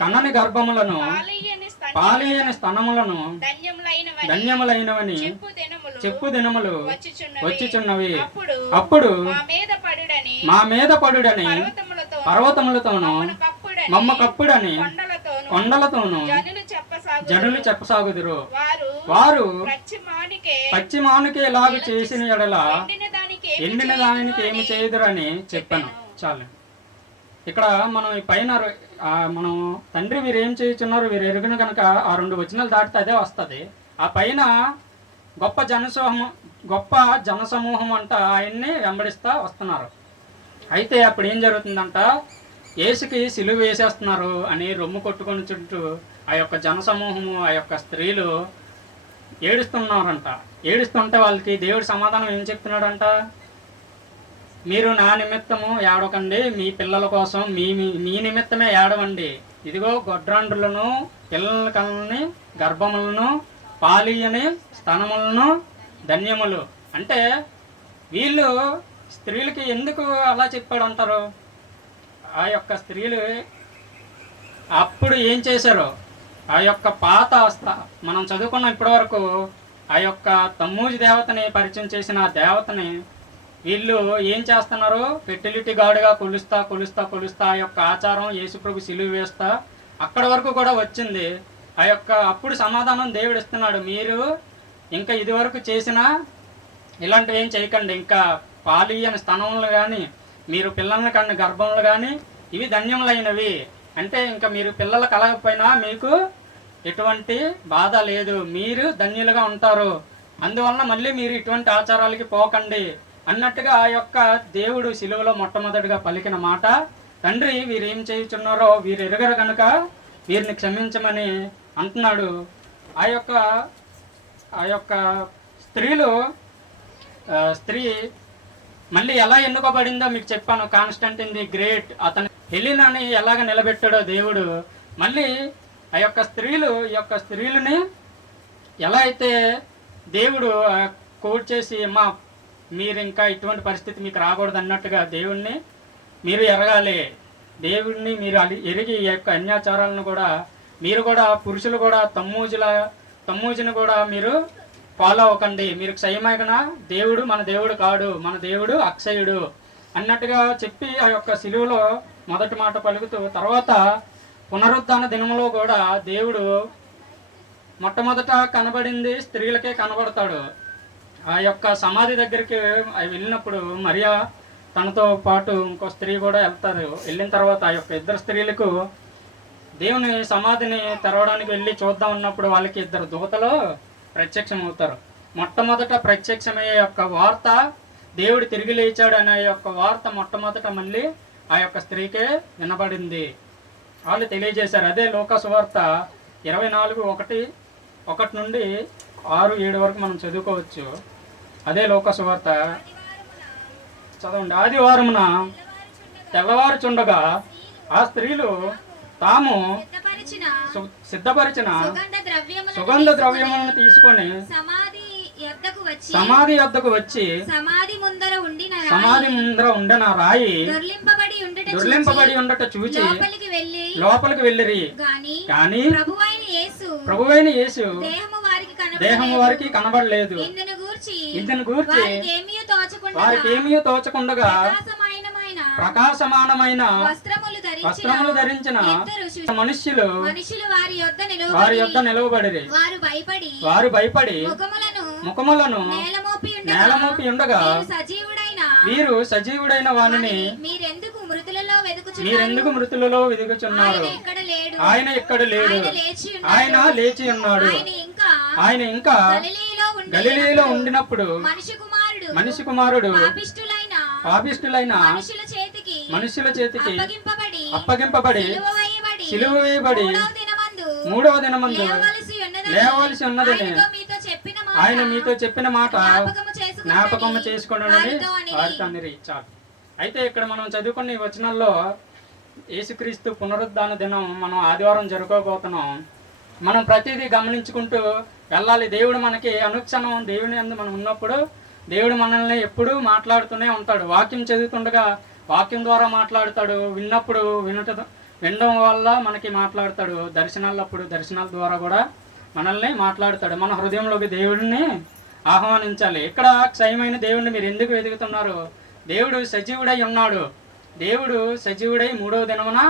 కనని గర్భములను పాలియని స్తనములను ధన్యములైనవని చెప్పు దినములు వచ్చిచున్నవి. అప్పుడు మా మీద పడుడని పర్వతములతోనూ మమ్మ కప్పుడని కొండలతోనూ జనులు చెప్పసాగుదురు. వారు పశ్చిమానికి ఎలాగూ చేసిన ఎడల ఎండిన దానికి ఏమి చేయుదురని చెప్పాను. చాలు. ఇక్కడ మనం ఈ పైన మనం తండ్రి వీరు ఏం చేయుచున్నారు వీరు ఎరుగున కనుక ఆ 2 వచనాలు దాటితే అదే వస్తుంది. ఆ పైన గొప్ప జనసమూహం అంట ఆయన్ని వెంబడిస్తూ వస్తున్నారు. అయితే అప్పుడు ఏం జరుగుతుందంట, యేసుకి సిలువ వేసేస్తున్నారు అని రొమ్ము కొట్టుకొని చుట్టూ ఆ యొక్క జనసమూహము ఆ యొక్క స్త్రీలు ఏడుస్తున్నారంట. ఏడుస్తుంటే వాళ్ళకి దేవుడి సమాధానం ఏం చెప్తున్నాడంట, మీరు నా నిమిత్తము ఏడవకండి, మీ పిల్లల కోసం మీ నిమిత్తమే ఏడవండి. ఇదిగో గొడ్రాండ్రులను పిల్లల కళ్ళని గర్భములను పాలియని స్తనములను ధన్యములు. అంటే వీళ్ళు స్త్రీలకి ఎందుకు అలా చెప్పాడు అంటారు, ఆ యొక్క స్త్రీలు అప్పుడు ఏం చేశారో ఆ యొక్క పాత మనం చదువుకున్న ఇప్పటి వరకు ఆ యొక్క తమ్మూజి దేవతని పరిచయం చేసిన ఆ దేవతని వీళ్ళు ఏం చేస్తున్నారు, ఫెర్టిలిటీ గాడ్గా కొలుస్తా ఆ యొక్క ఆచారం యేసుప్రభు సిలువ వేస్తా అక్కడ వరకు కూడా వచ్చింది. ఆ యొక్క అప్పుడు సమాధానం దేవుడు ఇస్తున్నాడు, మీరు ఇంకా ఇది వరకు చేసిన ఇలాంటివి ఏం చేయకండి, ఇంకా పాలియని స్తనములు కానీ మీరు పిల్లల్ని కన్న గర్భములు కానీ ఇవి ధన్యములైనవి. అంటే ఇంకా మీరు పిల్లలు కలగకపోయినా మీకు ఎటువంటి బాధ లేదు, మీరు ధన్యులుగా ఉంటారు, అందువలన మళ్ళీ మీరు ఇటువంటి ఆచారాలకి పోకండి అన్నట్టుగా ఆ యొక్క దేవుడు సిలువలో మొట్టమొదటిగా పలికిన మాట, తండ్రి వీరు ఏం చేయుచున్నారో వీరు ఎరగరు కనుక వీరిని క్షమించమని అంటున్నాడు. ఆ యొక్క స్త్రీలు స్త్రీ మళ్ళీ ఎలా ఎన్నుకోబడిందో మీకు చెప్పాను. కాన్స్టంటైన్ ది గ్రేట్ అతను హెలెనాని ఎలాగ నిలబెట్టాడో దేవుడు, మళ్ళీ ఈ యొక్క స్త్రీలని ఎలా అయితే దేవుడు కోడ్ చేసి మీరు ఇంకా ఇటువంటి పరిస్థితి మీకు రాకూడదు అన్నట్టుగా దేవుణ్ణి మీరు ఎరగాలి, దేవుడిని మీరు ఎరిగి ఈ యొక్క అన్యాచారాలను కూడా మీరు కూడా పురుషులు కూడా తమ్మూజుని కూడా మీరు ఫాలో అవ్వకండి, మీరు క్షయమైన దేవుడు మన దేవుడు కాడు, మన దేవుడు అక్షయుడు అన్నట్టుగా చెప్పి ఆ యొక్క సిలువలో మొదటి మాట పలుకుతూ, తర్వాత పునరుద్ధాన దినములో కూడా దేవుడు మొట్టమొదట కనబడింది స్త్రీలకే కనబడతాడు. ఆ యొక్క సమాధి దగ్గరికి వెళ్ళినప్పుడు మరియా తనతో పాటు ఇంకో స్త్రీ కూడా వెళ్తారు. వెళ్ళిన తర్వాత ఆ యొక్క ఇద్దరు స్త్రీలకు దేవుని సమాధిని తెరవడానికి వెళ్ళి చూద్దాం ఉన్నప్పుడు వాళ్ళకి ఇద్దరు దూతలు ప్రత్యక్షం అవుతారు. మొట్టమొదట ప్రత్యక్షమయ్యే యొక్క వార్త దేవుడు తిరిగి లేచాడు అనే యొక్క వార్త మొట్టమొదట మళ్ళీ ఆ యొక్క స్త్రీకే వినబడింది. వాళ్ళు తెలియజేశారు. అదే లోకాసు వార్త 24:1 నుండి 6-7 వరకు మనం చదువుకోవచ్చు. అదే లోకాసు వార్త చదవండి. ఆదివారమున తెల్లవారుచుండగా ఆ స్త్రీలు తాము సిద్ధపరిచిన సుగంధ ద్రవ్యములను తీసుకొని సమాధి యొద్దకు వచ్చి సమాధి ముందర ఉండిన రాయి దొర్లింపబడి ఉండట చూచి లోపలికి వెళ్ళిరి. కానీ ప్రభువైన యేసు దేహము వారికి కనబడలేదు. ఇందును గూర్చి వారికి ఏమీ తోచకుండగా ప్రకాశమానమైన వస్త్రములు ధరించిన మనుష్యులు వారి యొద్ద నిలవబడిరి. వారు భయపడి ముఖములను నేలమోపి ఉండగా వీరు సజీవుడైన వానిని మీరెందుకు మృతులలో వెదుకుచున్నారు? ఆయన ఇక్కడ లేడు, ఆయన లేచి ఉన్నాడు. ఆయన ఇంకా గలిలీలో ఉండినప్పుడు మనిషి కుమారుడు పాపిష్టులైన మనుషుల చేతికి అప్పగింపబడి సిలువ వేయబడి 3వ దినమందు లేవవలసి ఉన్నదని ఆయన మీతో చెప్పిన మాట జ్ఞాపకము చేసుకోండి వారి చాలు. అయితే ఇక్కడ మనం చదువుకున్న ఈ వచనాల్లో యేసుక్రీస్తు పునరుద్ధాన దినం మనం ఆదివారం జరుపుకోబోతున్నాం. మనం ప్రతిదీ గమనించుకుంటూ వెళ్ళాలి. దేవుడు మనకి అనుక్షణం దేవుని యందు మనం ఉన్నప్పుడు దేవుడు మనల్ని ఎప్పుడూ మాట్లాడుతూనే ఉంటాడు. వాక్యం చదువుతుండగా వాక్యం ద్వారా మాట్లాడతాడు, విన్నప్పుడు వినడం వల్ల మనకి మాట్లాడతాడు, దర్శనాలప్పుడు దర్శనాల ద్వారా కూడా మనల్ని మాట్లాడతాడు. మన హృదయంలోకి దేవుడిని ఆహ్వానించాలి. ఇక్కడ క్షయమైన దేవుడిని మీరు ఎందుకు వెతుకుతున్నారు? దేవుడు సజీవుడై ఉన్నాడు. దేవుడు సజీవుడై 3వ దినమున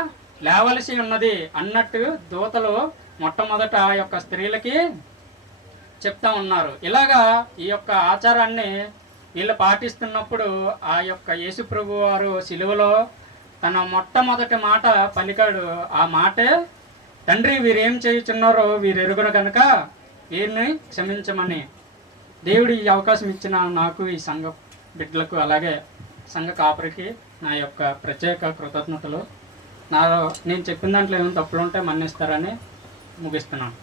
లేవలసి ఉన్నది అన్నట్టు దూతలు మొట్టమొదట ఆ యొక్క స్త్రీలకి చెప్తా ఉన్నారు. ఇలాగా ఈ యొక్క ఆచారాన్ని వీళ్ళు పాటిస్తున్నప్పుడు ఆ యొక్క యేసు ప్రభు వారు సిలువలో తన మొట్టమొదటి మాట పలికాడు. ఆ మాటే, తండ్రి వీరేం చేయుచున్నారో వీరు ఎరుగురు కనుక వీరిని క్షమించమని. దేవుడు ఈ అవకాశం ఇచ్చిన నాకు, ఈ సంఘ బిడ్డలకు, అలాగే సంఘ కాపరికి నా యొక్క ప్రత్యేక కృతజ్ఞతలు. నేను చెప్పిన దాంట్లో ఏమైనా తప్పులు ఉంటే మన్నిస్తారని ముగిస్తున్నాను.